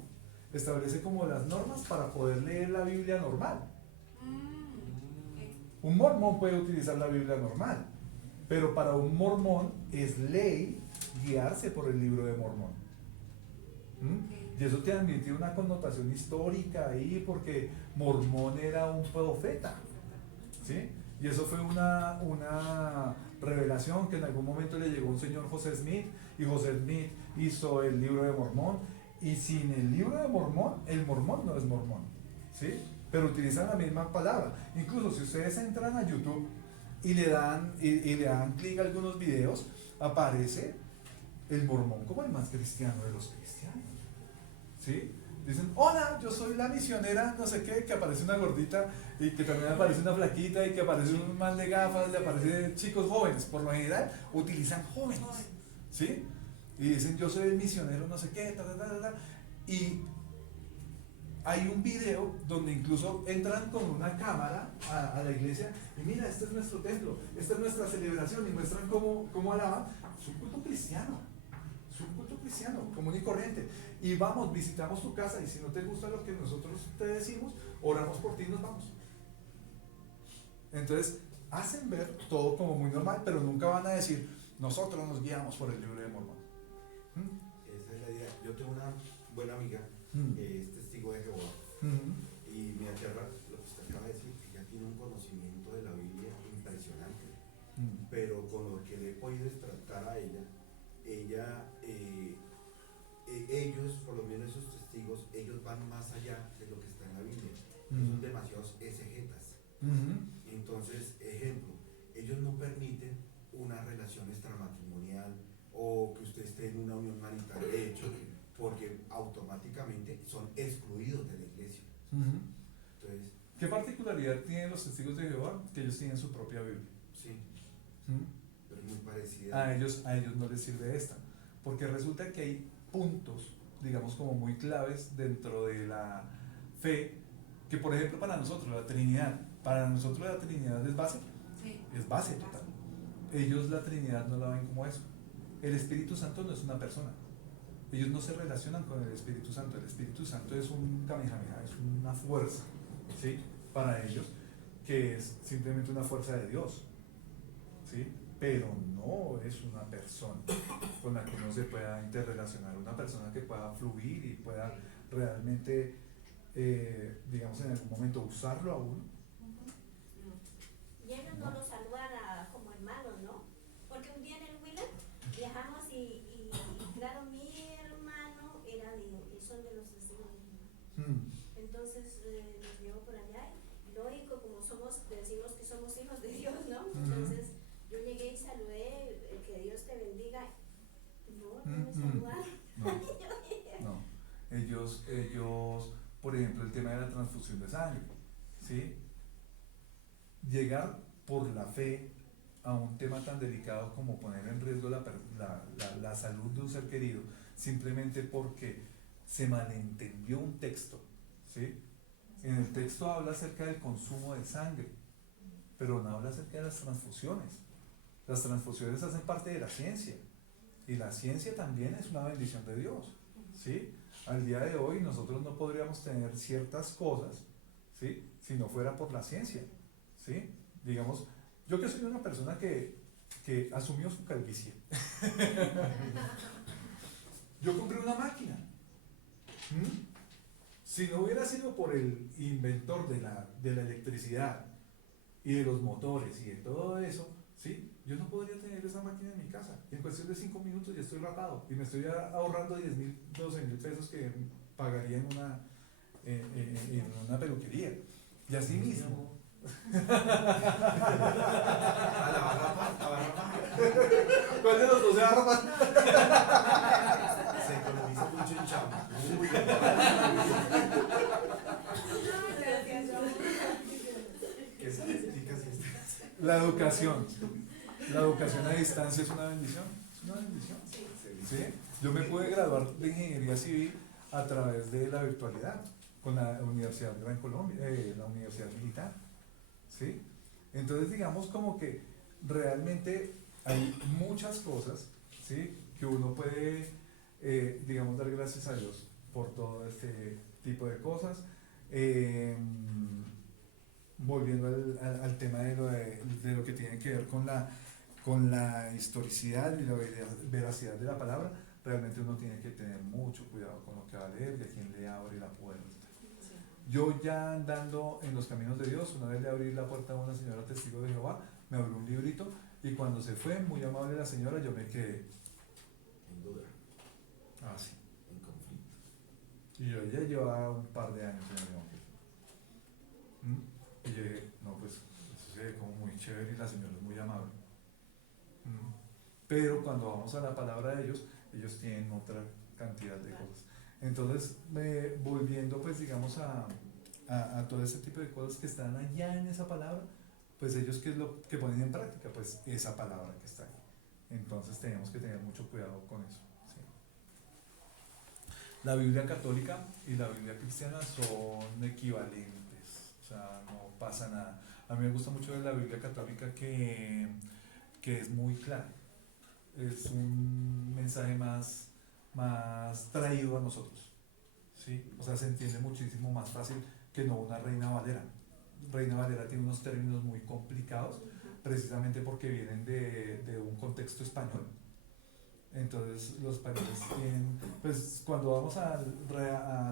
establece como las normas para poder leer la Biblia normal. Un mormón puede utilizar la Biblia normal, pero para un mormón es ley guiarse por el libro de Mormón. Y eso también tiene una connotación histórica ahí, porque Mormón era un profeta, ¿sí? Y eso fue una revelación que en algún momento le llegó a un señor José Smith, y José Smith hizo el libro de Mormón, y sin el libro de Mormón, el mormón no es mormón, ¿sí? Pero utilizan la misma palabra. Incluso si ustedes entran a YouTube y le dan clic a algunos videos, aparece el mormón como el más cristiano de los cristianos, ¿sí? Dicen, hola, yo soy la misionera, no sé qué, que aparece una gordita y que también aparece una flaquita y que aparece un man de gafas, le aparece chicos jóvenes, por lo general utilizan jóvenes, ¿sí? Y dicen, yo soy el misionero, no sé qué, y hay un video donde incluso entran con una cámara a la iglesia y mira, este es nuestro templo, esta es nuestra celebración, y muestran cómo alaban. Es un culto cristiano, común y corriente. Y vamos, visitamos tu casa y si no te gusta lo que nosotros te decimos, oramos por ti y nos vamos. Entonces, hacen ver todo como muy normal, pero nunca van a decir, nosotros nos guiamos por el libro de Mormón. Esa es la idea. Yo tengo una buena amiga que es testigo de Jehová y me aterra lo que usted acaba de decir, que ella tiene un conocimiento de la Biblia impresionante, pero con lo que le he podido tratar a ella, ellos, por lo menos esos testigos, ellos van más allá de lo que está en la Biblia. Son demasiados exegetas. Entonces, ejemplo, ellos no permiten una relación extramatrimonial o que usted esté en una unión marital de hecho, porque automáticamente son excluidos de la iglesia. Entonces, ¿qué particularidad tienen los testigos de Jehová? Que ellos tienen su propia Biblia. sí, pero es muy parecida. A ellos no les sirve esta, porque resulta que hay puntos, digamos, como muy claves dentro de la fe, que por ejemplo para nosotros la Trinidad es base, Sí. es base total. Ellos la Trinidad no la ven como eso. El Espíritu Santo no es una persona. Ellos no se relacionan con el Espíritu Santo. El Espíritu Santo es un kamehameha, es una fuerza, ¿sí? Para ellos, que es simplemente una fuerza de Dios, ¿sí? pero no es una persona con la que uno se pueda interrelacionar, una persona que pueda fluir y pueda realmente, digamos, en algún momento usarlo a uno. Y ellos no los saludan como hermanos, ¿no? Porque un día en el Wheeler viajamos y claro, mi hermano era y son de los testigos de Jehová. Entonces nos llevó por allá y lógico, como decimos que somos hijos de Dios, ¿no? Entonces yo llegué y saludé, que Dios te bendiga. No me saludaron. No. Ellos, por ejemplo, el tema de la transfusión de sangre, ¿sí? Llegar por la fe a un tema tan delicado como poner en riesgo la salud de un ser querido, simplemente porque se malentendió un texto, ¿sí? En el texto habla acerca del consumo de sangre, pero no habla acerca de las transfusiones. Las transfusiones hacen parte de la ciencia, y la ciencia también es una bendición de Dios, ¿sí? Al día de hoy nosotros no podríamos tener ciertas cosas, ¿sí? Si no fuera por la ciencia, ¿sí? Digamos, yo que soy una persona que asumió su calvicie. Yo compré una máquina. Si no hubiera sido por el inventor de la electricidad y de los motores y de todo eso, ¿sí? Yo no podría tener esa máquina en mi casa. En cuestión de 5 minutos ya estoy rapado y me estoy ahorrando 10.000, 12.000 pesos que pagaría en una peluquería. Y así mismo. ¿Cuál de los dos se va a rapar? Se economiza mucho en champú. ¿Qué significa si La educación a distancia es una bendición. Es una bendición. ¿Sí? Yo me pude graduar de ingeniería civil a través de la virtualidad con la Universidad de Gran Colombia, la Universidad Militar. ¿Sí? Entonces digamos como que realmente hay muchas cosas, ¿sí? Que uno puede, digamos, dar gracias a Dios por todo este tipo de cosas. Volviendo al tema de lo que tiene que ver con la historicidad y la veracidad de la palabra, realmente uno tiene que tener mucho cuidado con lo que va a leer, de quién le abre la puerta. Yo ya andando en los caminos de Dios, una vez le abrí la puerta a una señora testigo de Jehová, me abrió un librito y cuando se fue, muy amable la señora, yo me quedé en duda, así. en conflicto. Y yo ya llevaba un par de años en el Evangelio. Y yo dije, no, pues eso se ve como muy chévere y la señora es muy amable. Pero cuando vamos a la palabra de ellos tienen otra cantidad de cosas. Entonces, volviendo pues digamos a todo ese tipo de cosas que están allá en esa palabra, pues ellos qué es lo que ponen en práctica, pues esa palabra que está ahí. Entonces tenemos que tener mucho cuidado con eso. ¿Sí? La Biblia católica y la Biblia cristiana son equivalentes, o sea, no pasa nada. A mí me gusta mucho de la Biblia católica que es muy clara, es un mensaje más traído a nosotros, ¿sí? O sea, se entiende muchísimo más fácil que no una Reina Valera. Reina Valera tiene unos términos muy complicados, precisamente porque vienen de un contexto español. Entonces los españoles tienen, pues cuando vamos a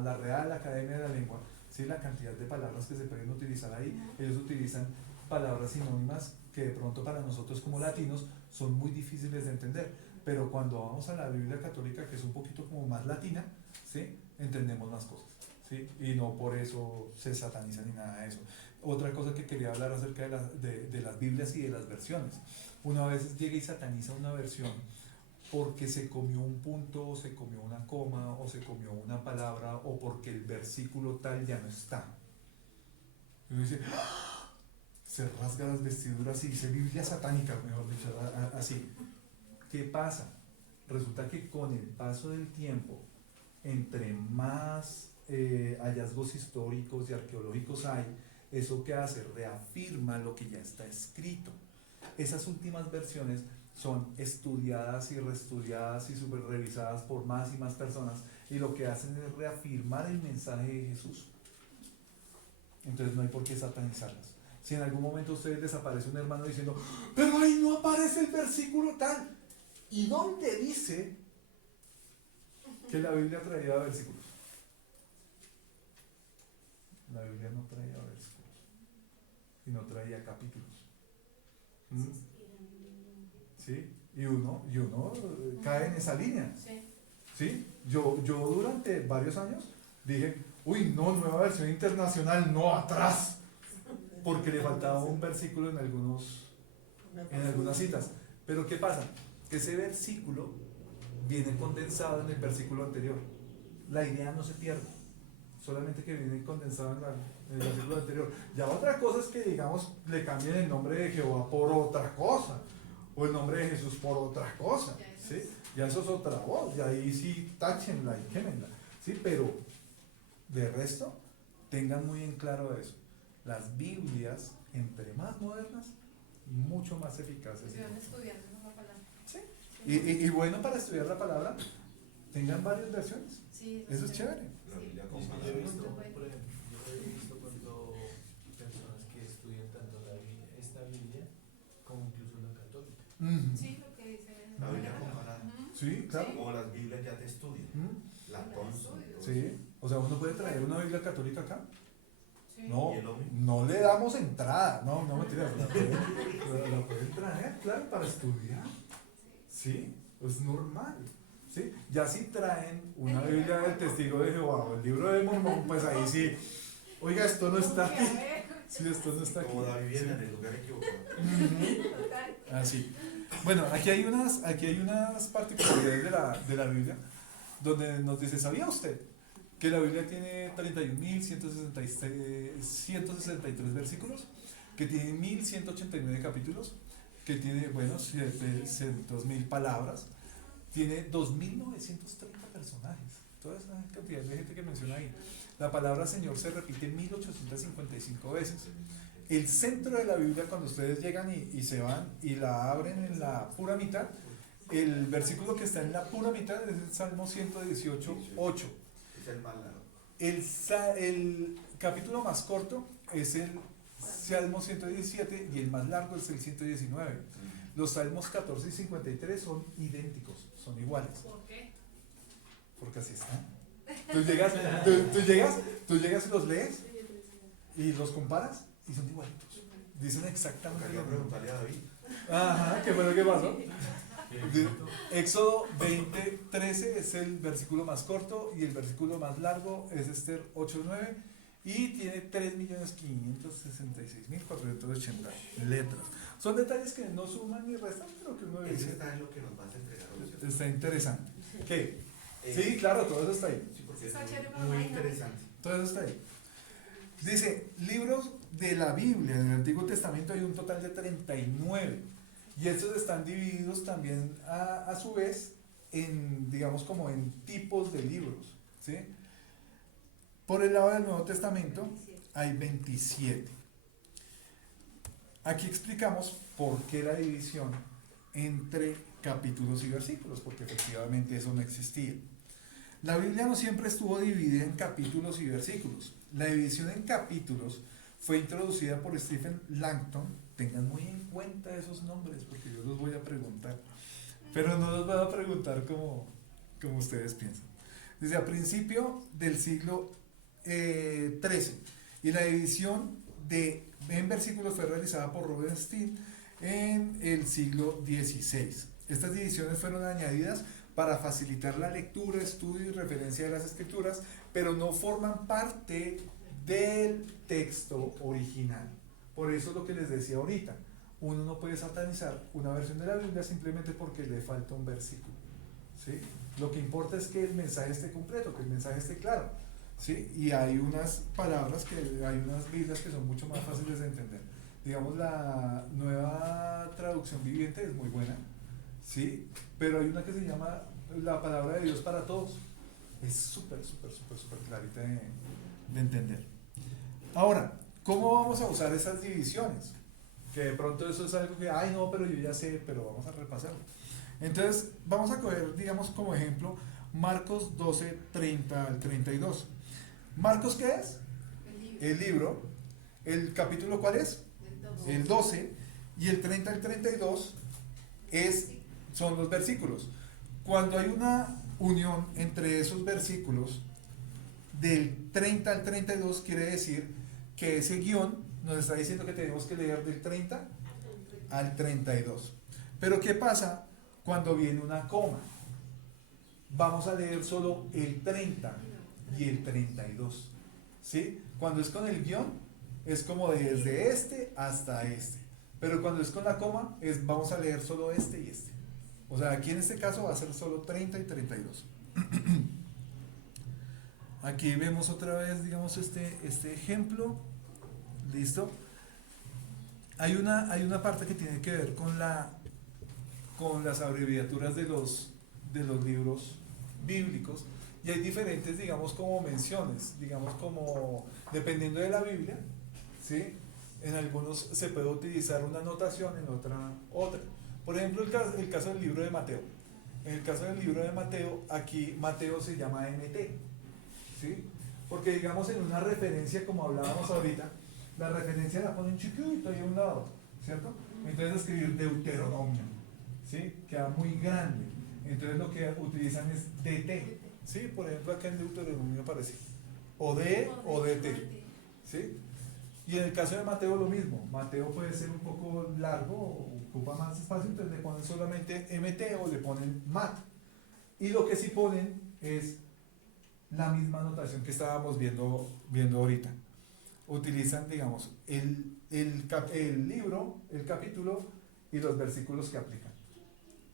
la Real Academia de la Lengua, ¿sí? La cantidad de palabras que se pueden utilizar ahí, ellos utilizan palabras sinónimas que de pronto para nosotros como latinos son muy difíciles de entender, pero cuando vamos a la Biblia católica, que es un poquito como más latina, ¿sí? Entendemos más cosas, ¿sí? Y no por eso se sataniza ni nada de eso. Otra cosa que quería hablar acerca de las Biblias y de las versiones. Una vez llega y sataniza una versión porque se comió un punto, o se comió una coma, o se comió una palabra, o porque el versículo tal ya no está. Y uno dice, ¡ah! Se rasga las vestiduras y dice Biblia satánica, mejor dicho, así. ¿Qué pasa? Resulta que con el paso del tiempo, entre más hallazgos históricos y arqueológicos hay, ¿eso qué hace? Reafirma lo que ya está escrito. Esas últimas versiones son estudiadas y reestudiadas y super revisadas por más y más personas, y lo que hacen es reafirmar el mensaje de Jesús. Entonces no hay por qué satanizarlas. si en algún momento a ustedes les aparece un hermano diciendo, pero ahí no aparece el versículo tal. ¿Y dónde dice que la Biblia traía versículos? La Biblia no traía versículos y no traía capítulos. ¿Mm? ¿Sí? Y uno cae en esa línea. Sí. ¿Sí? Yo durante varios años dije, uy, no, nueva versión internacional, no, atrás. Porque le faltaba un versículo en algunas citas. Pero ¿qué pasa? Que ese versículo viene condensado en el versículo anterior. La idea no se pierde, solamente que viene condensado en el versículo anterior. Ya otra cosa es que, digamos, le cambien el nombre de Jehová por otra cosa, o el nombre de Jesús por otra cosa, ¿sí? Ya eso es otra voz, y ahí sí táchenla y quémenla, ¿sí? Pero de resto, tengan muy en claro eso. Las Biblias, entre más modernas, mucho más eficaces. Se van estudiando la palabra. ¿Sí? Y bueno, para estudiar la palabra, tengan varias versiones. Sí, Eso es chévere. La Biblia Y comparada. yo he visto, por ejemplo, yo he visto cuando personas que estudian tanto esta Biblia como incluso la católica. Ujú. Sí, lo que dice. La Biblia comparada. Ujú. Sí, claro. O las Biblias ya te estudian. ¿Mm? La Thompson. Sí. O sea, uno puede traer una Biblia católica acá. Sí. No, ¿Y el hombre? no le damos entrada. No, no mentiras. La pueden traer, claro, para estudiar. Sí, es normal. ¿Sí? Ya si traen una Biblia del Testigo de Jehová o el libro de Mormón, pues ahí sí. Oiga, esto no está aquí. Sí, esto no está aquí. Como David viene Sí. en el lugar equivocado. Ujú. Así. Bueno, aquí hay unas particularidades de la Biblia donde nos dice, ¿sabía usted que la Biblia tiene 31.163 versículos? Que tiene 1.189 capítulos, que tiene, bueno, 700.000 palabras, tiene 2.930 personajes, toda esa cantidad de gente que menciona ahí. La palabra Señor se repite 1.855 veces. El centro de la Biblia, cuando ustedes llegan y se van y la abren en la pura mitad, el versículo que está en la pura mitad es el Salmo 118:8. Es el más largo. El capítulo más corto es el Salmo 117 y el más largo es el 119. Los Salmos 14 y 53 son idénticos, son iguales. ¿Por qué? Porque así están. Tú llegas y los lees y los comparas y son igualitos. Dicen exactamente Tocaría lo mismo. preguntarle a David. Ajá, ¿qué fue lo que pasó? Éxodo 20:13 es el versículo más corto y el versículo más largo es Esther 8:9 y tiene 3.566.480 letras. Son detalles que no suman ni restan, pero que uno Ese dice, está en lo que nos vas a entregar hoy, ¿cierto? está interesante. ¿Qué? Eh, Sí, claro, todo eso está ahí. Sí, porque es Está chévere, muy, pero muy no hay interesante. Todo eso está ahí. Dice, libros de la Biblia, en el Antiguo Testamento hay un total de 39. Y estos están divididos también a su vez en, digamos, como en tipos de libros. ¿Sí? Por el lado del Nuevo Testamento hay 27. Aquí explicamos por qué la división entre capítulos y versículos, porque efectivamente eso no existía. La Biblia no siempre estuvo dividida en capítulos y versículos. La división en capítulos fue introducida por Stephen Langton. Tengan muy en cuenta esos nombres porque yo los voy a preguntar. Pero no los voy a preguntar como ustedes piensan. Desde a principio del siglo XIII. Y la división en versículos fue realizada por Robert Steele en el siglo XVI. Estas divisiones fueron añadidas para facilitar la lectura, estudio y referencia de las escrituras, pero no forman parte del texto original. Por eso es lo que les decía ahorita, uno no puede satanizar una versión de la Biblia simplemente porque le falta un versículo, ¿sí? Lo que importa es que el mensaje esté completo, que el mensaje esté claro, ¿sí? Y hay unas palabras, hay unas Biblias que son mucho más fáciles de entender. Digamos, la Nueva Traducción Viviente es muy buena, ¿sí? Pero hay una que se llama La Palabra de Dios para Todos. Es súper clarita de entender. Ahora, ¿cómo vamos a usar esas divisiones? Que de pronto eso es algo que, ay no, pero yo ya sé, pero vamos a repasarlo. Entonces, vamos a coger, digamos, como ejemplo, Marcos 12:30 al 32. ¿Marcos qué es? El libro. El libro. ¿El capítulo cuál es? el 12, y el 30 al 32 son los versículos. Cuando hay una unión entre esos versículos, del 30 al 32 quiere decir que ese guión nos está diciendo que tenemos que leer del 30 al 32. Pero ¿qué pasa cuando viene una coma? Vamos a leer solo el 30 y el 32. ¿Sí? Cuando es con el guión, es como desde este hasta este. Pero cuando es con la coma, vamos a leer solo este y este. O sea, aquí en este caso va a ser solo 30 y 32. Aquí vemos otra vez, digamos, este ejemplo. ¿Listo? Hay una parte que tiene que ver con las abreviaturas de los libros bíblicos, y hay diferentes, digamos, como menciones, digamos, como dependiendo de la Biblia, ¿sí? En algunos se puede utilizar una notación, en otra. Por ejemplo, el caso del libro de Mateo. En el caso del libro de Mateo, aquí Mateo se llama MT, ¿sí? Porque, digamos, en una referencia, como hablábamos ahorita, la referencia la ponen chiquito ahí a un lado, ¿cierto? Entonces escribir Deuteronomio, ¿sí? Queda muy grande. Entonces lo que utilizan es DT, ¿sí? Por ejemplo, acá en Deuteronomio aparece o D o DT, ¿sí? Y en el caso de Mateo lo mismo. Mateo puede ser un poco largo, ocupa más espacio, entonces le ponen solamente MT o le ponen MAT. Y lo que sí ponen es la misma notación que estábamos viendo ahorita. Utilizan, digamos, el libro, el capítulo y los versículos que aplican.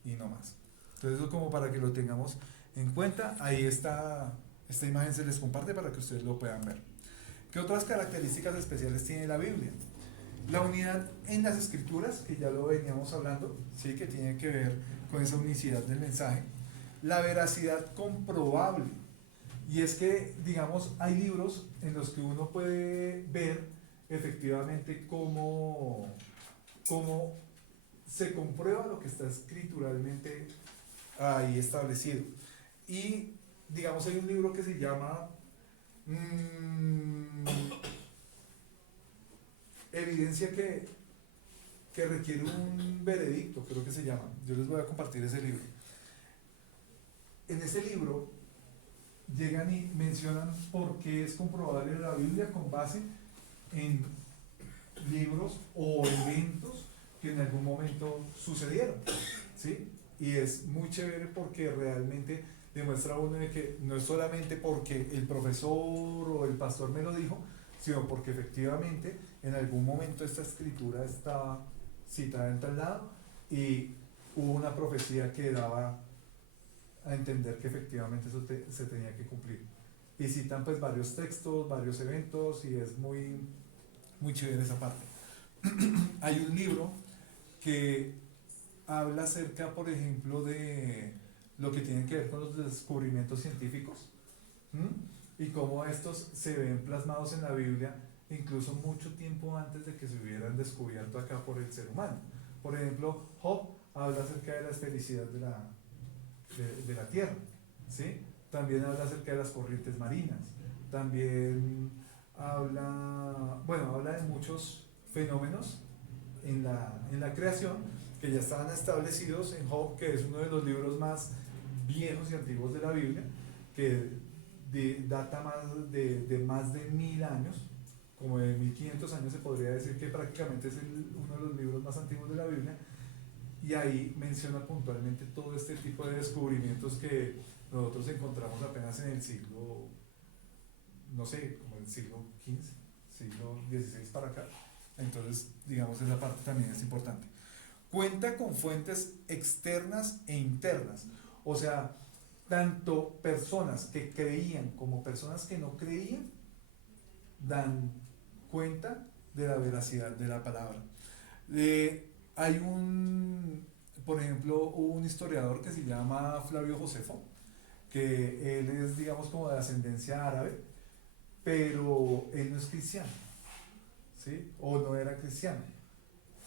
Y no más. Entonces eso como para que lo tengamos en cuenta. Ahí está, esta imagen se les comparte para que ustedes lo puedan ver. ¿Qué otras características especiales tiene la Biblia? La unidad en las escrituras, que ya lo veníamos hablando, ¿sí? Que tiene que ver con esa unicidad del mensaje. La veracidad comprobable. Y es que, digamos, hay libros en los que uno puede ver efectivamente cómo se comprueba lo que está escrituralmente ahí establecido. Y, digamos, hay un libro que se llama Evidencia que requiere un veredicto, creo que se llama. Yo les voy a compartir ese libro. En ese libro llegan y mencionan por qué es comprobable la Biblia con base en libros o eventos que en algún momento sucedieron, ¿sí? Y es muy chévere porque realmente demuestra uno de que no es solamente porque el profesor o el pastor me lo dijo, sino porque efectivamente en algún momento esta escritura estaba citada en tal lado y hubo una profecía que daba a entender que efectivamente eso se tenía que cumplir. Y citan pues varios textos, varios eventos, y es muy, muy chévere esa parte. Hay un libro que habla acerca, por ejemplo, de lo que tiene que ver con los descubrimientos científicos, y cómo estos se ven plasmados en la Biblia incluso mucho tiempo antes de que se hubieran descubierto acá por el ser humano. Por ejemplo, Job habla acerca de la esfericidad de la Tierra, ¿sí? También habla acerca de las corrientes marinas, también habla de muchos fenómenos en la creación que ya estaban establecidos en Job, que es uno de los libros más viejos y antiguos de la Biblia, que data más de 1000 años, como de 1500 años se podría decir, que prácticamente es uno de los libros más antiguos de la Biblia, y ahí menciona puntualmente todo este tipo de descubrimientos que nosotros encontramos apenas en el siglo, no sé, como el siglo XV, siglo XVI para acá. Entonces, digamos, esa parte también es importante. Cuenta con fuentes externas e internas, o sea, tanto personas que creían como personas que no creían dan cuenta de la veracidad de la palabra. Hay por ejemplo, un historiador que se llama Flavio Josefo, que él es, digamos, como de ascendencia árabe, pero él no es cristiano, ¿sí? O no era cristiano.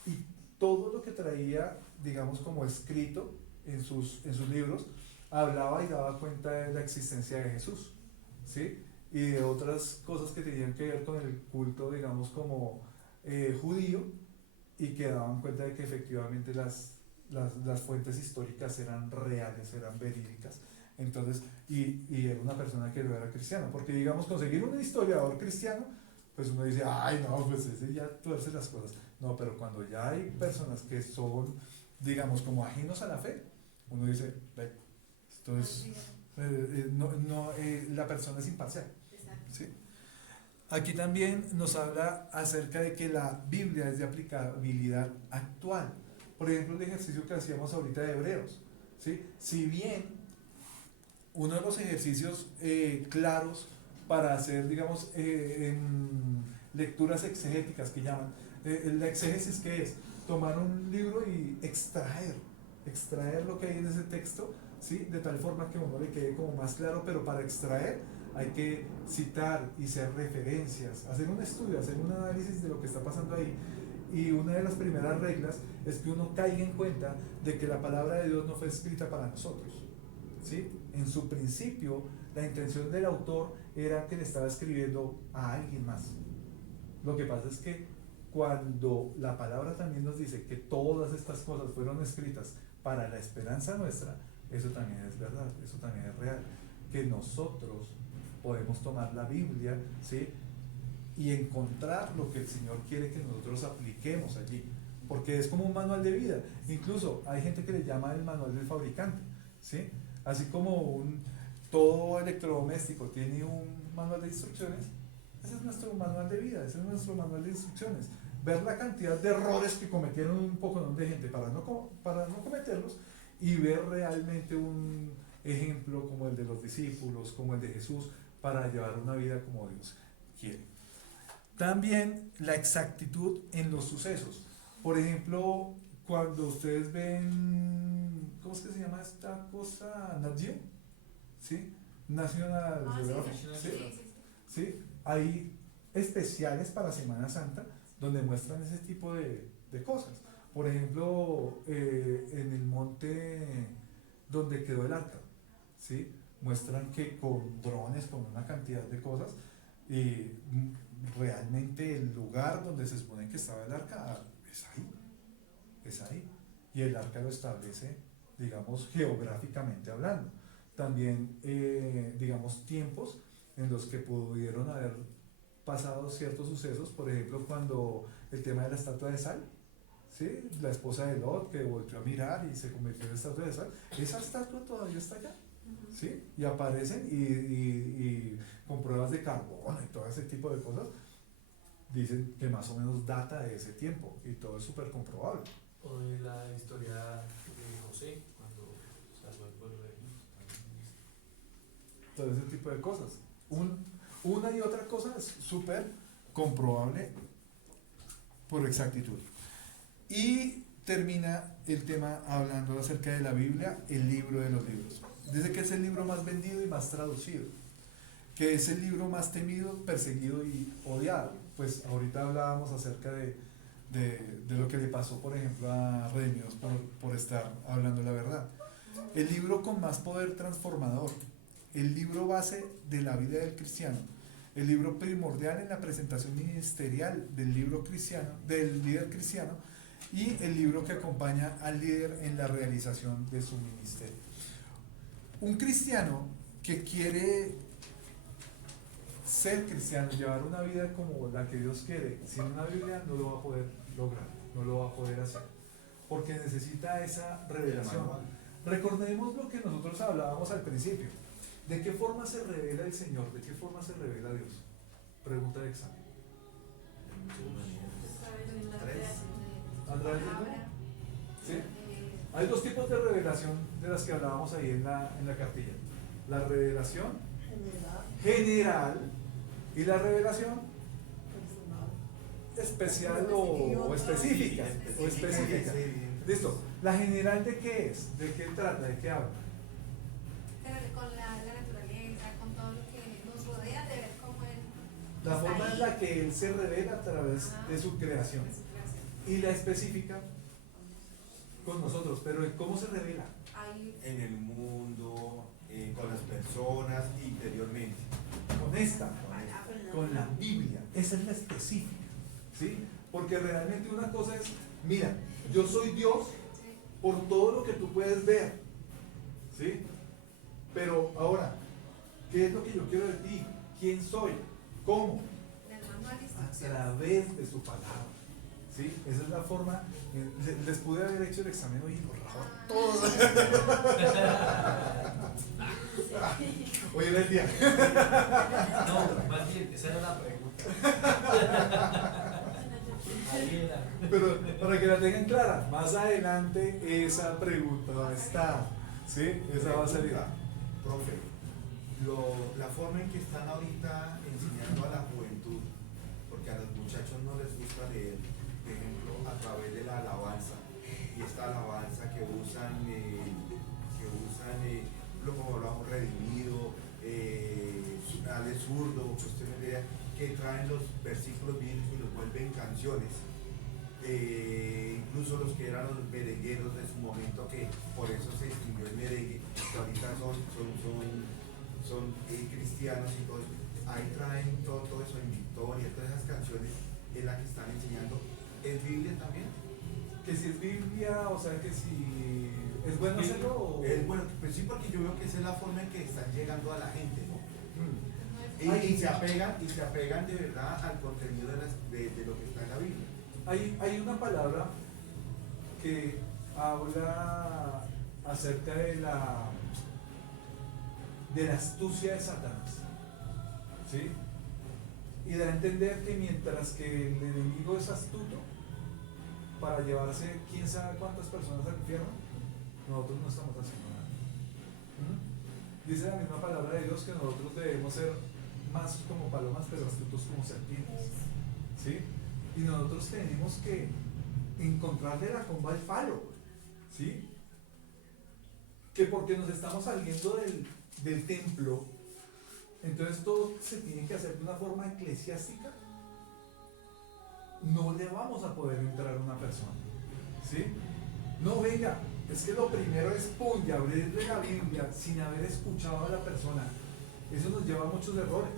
Y todo lo que traía, digamos, como escrito en sus libros, hablaba y daba cuenta de la existencia de Jesús, ¿sí? Y de otras cosas que tenían que ver con el culto, digamos, como judío, y que daban cuenta de que efectivamente las fuentes históricas eran reales, eran verídicas. Entonces, y era una persona que no era cristiano, porque digamos, conseguir un historiador cristiano, pues uno dice, ay no, pues ese ya tuerce las cosas. No, pero cuando ya hay personas que son, digamos, como ajenos a la fe, uno dice, ve, esto es, la persona es imparcial. Exacto. ¿Sí? Aquí también nos habla acerca de que la Biblia es de aplicabilidad actual. Por ejemplo, el ejercicio que hacíamos ahorita de Hebreos. ¿Sí? Si bien uno de los ejercicios claros para hacer, digamos, lecturas exegéticas que llaman, la exégesis, ¿qué es? Tomar un libro y extraer lo que hay en ese texto, ¿sí? De tal forma que a uno le quede como más claro, pero para extraer hay que citar y hacer referencias, hacer un estudio, hacer un análisis de lo que está pasando ahí. Y una de las primeras reglas es que uno caiga en cuenta de que la palabra de Dios no fue escrita para nosotros, ¿sí? En su principio, la intención del autor era que le estaba escribiendo a alguien más. Lo que pasa es que cuando la palabra también nos dice que todas estas cosas fueron escritas para la esperanza nuestra, eso también es verdad, eso también es real, que nosotros podemos tomar la Biblia, ¿sí? Y encontrar lo que el Señor quiere que nosotros apliquemos allí, porque es como un manual de vida. Incluso hay gente que le llama el manual del fabricante, ¿sí? Así como todo electrodoméstico tiene un manual de instrucciones, ese es nuestro manual de vida, ese es nuestro manual de instrucciones. Ver la cantidad de errores que cometieron un poco de gente para no cometerlos, y ver realmente un ejemplo como el de los discípulos, como el de Jesús, para llevar una vida como Dios quiere. También la exactitud en los sucesos. Por ejemplo, cuando ustedes ven, ¿cómo es que se llama esta cosa? Nat Geo, ¿sí? National Geographic, ¿sí? ¿Sí? Hay especiales para Semana Santa donde muestran ese tipo de cosas. Por ejemplo, en el monte donde quedó el arca, ¿sí? Muestran que con drones, con una cantidad de cosas, y realmente el lugar donde se supone que estaba el arca es ahí. Y el arca lo establece, digamos, geográficamente hablando. También, digamos, tiempos en los que pudieron haber pasado ciertos sucesos, por ejemplo, cuando el tema de la estatua de sal, ¿sí? La esposa de Lot que volvió a mirar y se convirtió en estatua de sal, esa estatua todavía está allá, ¿sí? Y aparecen y con pruebas de carbono y todo ese tipo de cosas, dicen que más o menos data de ese tiempo, y todo es súper comprobable. O de la historia de José, cuando salvó al pueblo de Egipto. Todo ese tipo de cosas. Una y otra cosa es súper comprobable por exactitud. Y termina el tema hablando acerca de la Biblia, el libro de los libros. Dice que es el libro más vendido y más traducido, que es el libro más temido, perseguido y odiado. Pues ahorita hablábamos acerca de lo que le pasó, por ejemplo, a Redimidos por estar hablando la verdad. El libro con más poder transformador, el libro base de la vida del cristiano, el libro primordial en la presentación ministerial del líder cristiano, y el libro que acompaña al líder en la realización de su ministerio. Un cristiano que quiere ser cristiano, llevar una vida como la que Dios quiere, sin una Biblia no lo va a poder lograr, no lo va a poder hacer, porque necesita esa revelación. Recordemos lo que nosotros hablábamos al principio. ¿De qué forma se revela el Señor? ¿De qué forma se revela Dios? Pregunta de examen. ¿A través de Dios? ¿Sí? Hay dos tipos de revelación de las que hablábamos ahí en la cartilla. La revelación general y la revelación especial o específica. Listo. ¿La general de qué es? ¿De qué trata? ¿De qué habla? Con la naturaleza, con todo lo que nos rodea, de ver cómo él La está forma ahí. en la que Él se revela a través de su creación. De su creación. Y la específica con nosotros. Pero ¿cómo se revela? Ahí, En el mundo, con las personas, interiormente. Con esta, con la Biblia. Esa es la específica, ¿sí? Porque realmente una cosa es, mira, yo soy Dios por todo lo que tú puedes ver, ¿sí? Pero ahora, ¿qué es lo que yo quiero de ti? ¿Quién soy? ¿Cómo? A través de su palabra, ¿sí? Esa es la forma. Les pude haber hecho el examen hoy y borrado todos. Hoy era el día. No, más bien, esa era la pregunta. Ahí era. Pero para que la tengan clara, más adelante esa pregunta va a estar, ¿sí? Esa va a salir. Profe, la forma en que están ahorita enseñando a la juventud, porque a los muchachos no les gusta leer, por ejemplo, a través de la alabanza, y esta alabanza que usan como hablamos, redimido, ale zurdo, cuestiones de que traen los versículos bíblicos y los vuelven canciones. Incluso los que eran los merengueros de su momento, que por eso se extinguió el merengue, que ahorita son cristianos y todo eso. Ahí traen todo eso en Victoria, todas esas canciones en las que están enseñando. ¿Es Biblia también? Que si es Biblia, o sea que si es bueno hacerlo o... Bueno, pues sí, porque yo veo que esa es la forma en que están llegando a la gente, ¿no? Ay, Y se apegan de verdad al contenido de lo que está en la Biblia. Hay una palabra que habla acerca de la astucia de Satanás, ¿sí? Y da a entender que mientras que el enemigo es astuto para llevarse quién sabe cuántas personas al infierno, nosotros no estamos haciendo nada. Dice la misma palabra de Dios que nosotros debemos ser más como palomas pero astutos como serpientes, ¿sí? Y nosotros tenemos que encontrarle la comba al falo, ¿sí? Que porque nos estamos saliendo del templo, entonces todo se tiene que hacer de una forma eclesiástica, no le vamos a poder entrar a una persona, ¿sí? No, venga, es que lo primero es pum, y abrirle la Biblia sin haber escuchado a la persona. Eso nos lleva a muchos errores.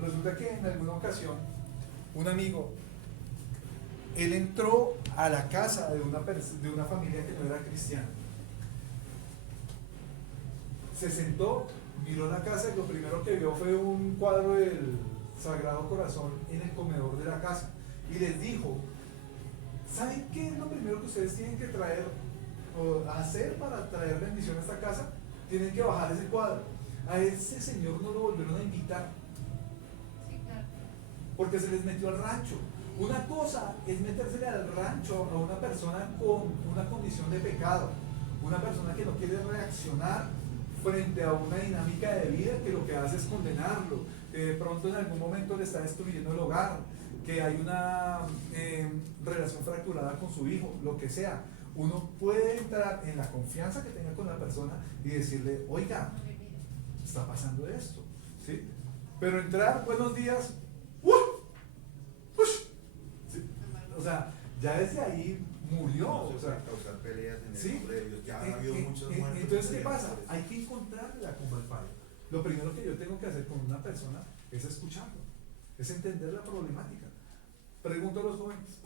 Resulta que en alguna ocasión un amigo, él entró a la casa de una familia que no era cristiana. Se sentó, miró la casa y lo primero que vio fue un cuadro del Sagrado Corazón en el comedor de la casa. Y les dijo, ¿saben qué es lo primero que ustedes tienen que traer o hacer para traer bendición a esta casa? Tienen que bajar ese cuadro. A ese señor no lo volvieron a invitar. Sí, claro. Porque se les metió al rancho. Una cosa es metérsele al rancho a una persona con una condición de pecado, una persona que no quiere reaccionar frente a una dinámica de vida que lo que hace es condenarlo, que de pronto en algún momento le está destruyendo el hogar, que hay una relación fracturada con su hijo, lo que sea. Uno puede entrar en la confianza que tenga con la persona y decirle, oiga, está pasando esto, ¿sí? Pero entrar, buenos días, ¿sí? O sea, ya desde ahí murió, No o se sea, puede causar peleas en el ¿sí? nombre de Dios. Ya ha habido muchos muertos. Entonces, ¿qué por pasa? eso. Hay que encontrarle la comba al palo. Lo primero que yo tengo que hacer con una persona es escucharlo, es entender la problemática. Pregunto a los jóvenes,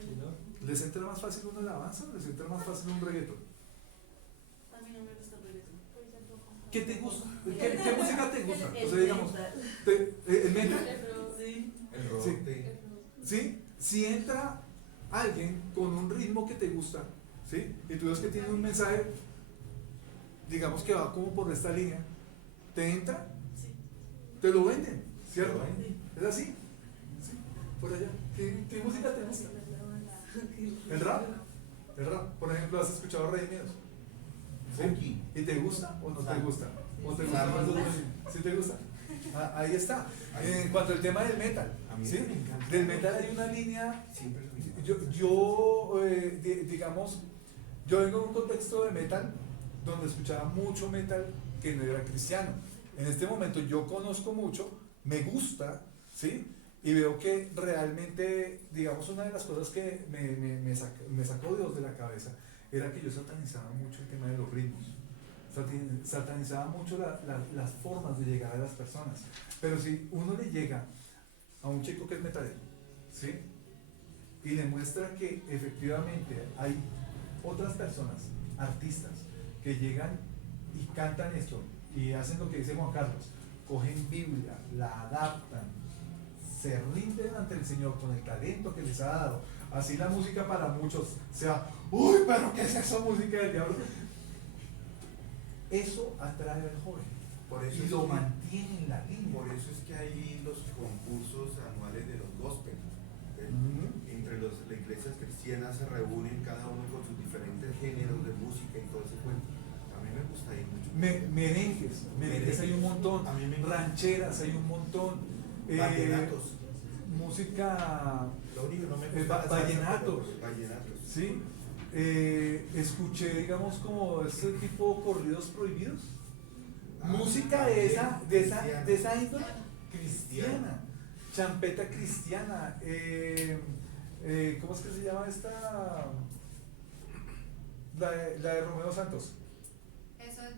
¿No? ¿les entra más fácil una alabanza o les entra más fácil un reggaetón? A mí no me gusta el reggaetón. Pues tampoco. ¿Qué te gusta? ¿Qué música te gusta? O sea, El digamos, metal. ¿el metal? Sí. El rock, Sí. de- ¿Sí? Si entra alguien con un ritmo que te gusta, ¿sí? Y tú ves que tiene un mensaje, digamos que va como por esta línea, ¿te entra? Sí. Te lo venden, ¿cierto? Te lo venden. ¿Es así? Sí. Por allá. ¿Qué música te gusta? ¿El rap? El rap. Por ejemplo, ¿has escuchado Redimidos? Funky. ¿Y te gusta o no te Salsa. gusta? ¿O te gusta Salsa. más los Redimidos? ¿Sí te gusta? Ah, ahí está. Ahí. En cuanto al tema del metal, A mí ¿sí? me encanta. Del metal hay una línea. Siempre lo mismo. Digamos, yo vengo de un contexto de metal donde escuchaba mucho metal que no era cristiano. En este momento yo conozco mucho, me gusta, ¿sí? Y veo que realmente, digamos, una de las cosas que me sacó Dios de la cabeza era que yo satanizaba mucho el tema de los ritmos. Satanizaba mucho las formas de llegar a las personas. Pero si uno le llega a un chico que es metalero, ¿sí? y le muestra que efectivamente hay otras personas, artistas, que llegan y cantan esto y hacen lo que dice Juan Carlos, cogen Biblia, la adaptan, se rinden ante el Señor con el talento que les ha dado. Así la música para muchos sea, uy, pero ¿qué es esa música del diablo? Eso atrae al joven Por eso y es lo que- mantiene en la línea. Por eso es que hay los concursos anuales de los gospel. Ujú. Entre las iglesias cristianas se reúnen cada uno con sus diferentes géneros de música y todo ese cuento. A mí me gusta ir mucho. Merengues hay un montón, A mí me rancheras hay un montón, Vallenatos. música, Lo único que no me gusta la salsa, vallenatos. pero vallenatos. ¿sí? Escuché, digamos, como este tipo de corridos prohibidos. Música de esa índole cristiana, champeta cristiana, ¿cómo es que se llama esta? La de Romeo Santos, Eso es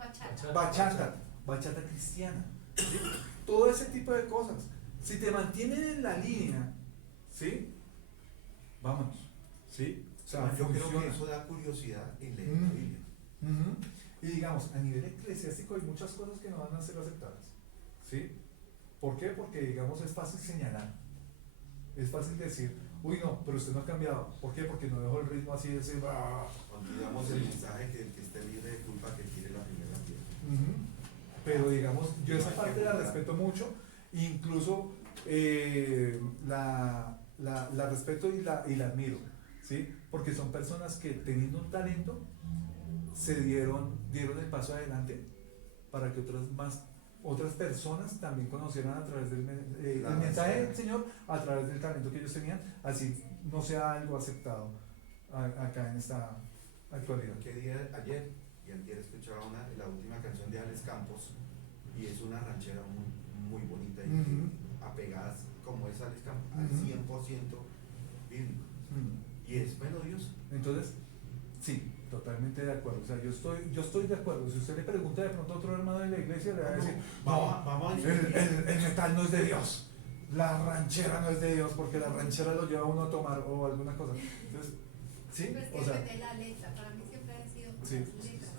bachata. bachata cristiana, ¿sí? Todo ese tipo de cosas. Si te mantienen en la línea, ¿sí? Vámonos, ¿sí? O sea, Yo creo funciona. que eso da curiosidad en leer Mm. la Biblia. Ujú. Y digamos, a nivel eclesiástico hay muchas cosas que no van a ser aceptadas, ¿sí? ¿Por qué? Porque, digamos, es fácil señalar, es fácil decir, uy, no, pero usted no ha cambiado. ¿Por qué? Porque no dejó el ritmo así de decir, "Ah". Olvidamos el mensaje que el que esté libre de culpa que tire la primera piedra. Ujú. Pero, digamos, yo esa parte la respeto mucho, incluso la respeto y la admiro, ¿sí? Porque son personas que teniendo un talento, dieron el paso adelante para que otras personas también conocieran a través del el mensaje del Señor, a través del talento que ellos tenían, así no sea algo aceptado acá en esta actualidad. ¿Qué día? Ayer y antier escuchaba la última canción de Alex Campos y es una ranchera muy bonita y Ujú. apegada como es Alex Campos al Ujú. 100% bíblico Mm. y es melodioso. Entonces, sí, totalmente de acuerdo. O sea, yo estoy de acuerdo. Si usted le pregunta de pronto a otro hermano de la iglesia, le va a decir, Vamos a el metal no es de Dios, la ranchera no es de Dios, porque la ranchera lo lleva a uno a tomar o alguna cosa. Entonces, sí, Pero es que o sea, depende de la letra. Para mí siempre han sido Sí. las letras.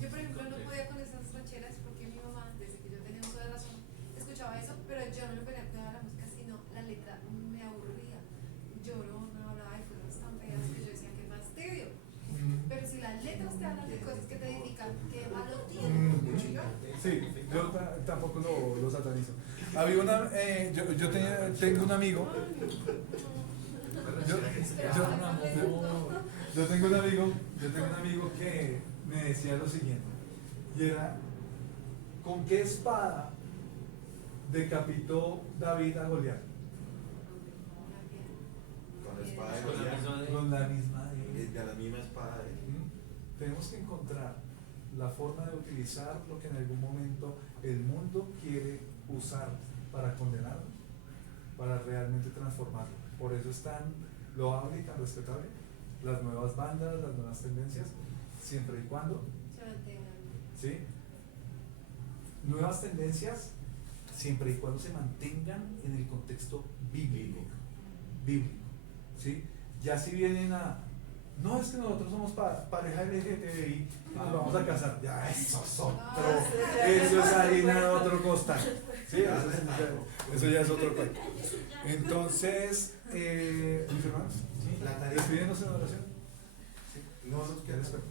Yo, por ejemplo, no podía con esas rancheras porque mi mamá, desde que yo tenía uso de razón, escuchaba eso, pero yo no le ponía cuidado a la música, sino la letra me aburría. Llorona, hablaba de cosas tan feas que yo decía que fastidio. Pero si las letras te hablan de cosas que te edifican, qué malo tiene. sí, yo tampoco lo satanizo. Había tengo un amigo. Yo tengo un amigo que me decía lo siguiente, y era, ¿con qué espada decapitó David a Goliat? Con la espada de Con la Goliat, misma de- Con la misma de él. de la misma espada de él. Tenemos que encontrar la forma de utilizar lo que en algún momento el mundo quiere usar para condenarnos, para realmente transformarlo. Por eso es tan loable y tan respetable las nuevas bandas, las nuevas tendencias, siempre y cuando, Se mantengan. ¿sí? Nuevas tendencias, siempre y cuando se mantengan en el contexto bíblico, ¿sí? Ya si vienen no, es que nosotros somos pareja LGTBI y nos vamos a casar. Ya, eso es harina de otro costal. Sí, eso ya es otro cuento. Entonces, mis hermanos, La tarea- despídenos en oración. No nos queda Después.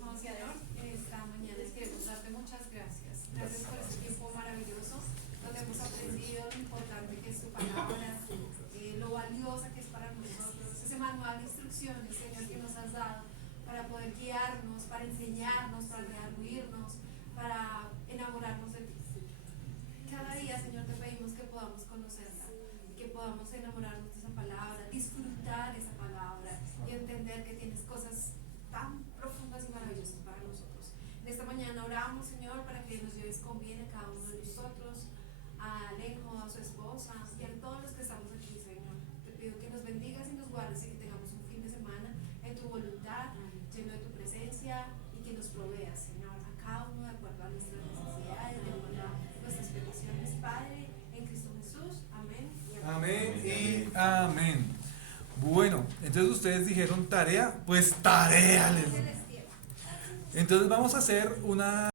No, Señor, esta mañana les queremos darte muchas gracias. Gracias por este tiempo maravilloso, donde hemos aprendido lo importante que es tu palabra, lo valiosa que es para nosotros, ese manual de instrucciones, Señor, que nos has dado para poder guiarnos, para enseñarnos, para redarguirnos, para enamorarnos de ti. Cada día, Señor, te pedimos que podamos conocerla, que podamos enamorarnos de esa palabra, disfrutar esa palabra y entender que tienes cosas tan profundas y maravillosas para nosotros. En esta mañana oramos, Señor, para que nos lleves con bien a cada uno de nosotros, a Alejo, a su esposa y a todos los que estamos aquí, Señor. Te pido que nos bendigas y nos guardes y que tengamos un fin de semana en tu voluntad, lleno de tu presencia y que nos proveas, Señor, a cada uno de acuerdo a nuestras necesidades, de acuerdo a nuestras peticiones, Padre, en Cristo Jesús. Amén. Y amén. Amén y amén. Bueno, entonces ustedes dijeron tarea, pues tarea les. Entonces vamos a hacer una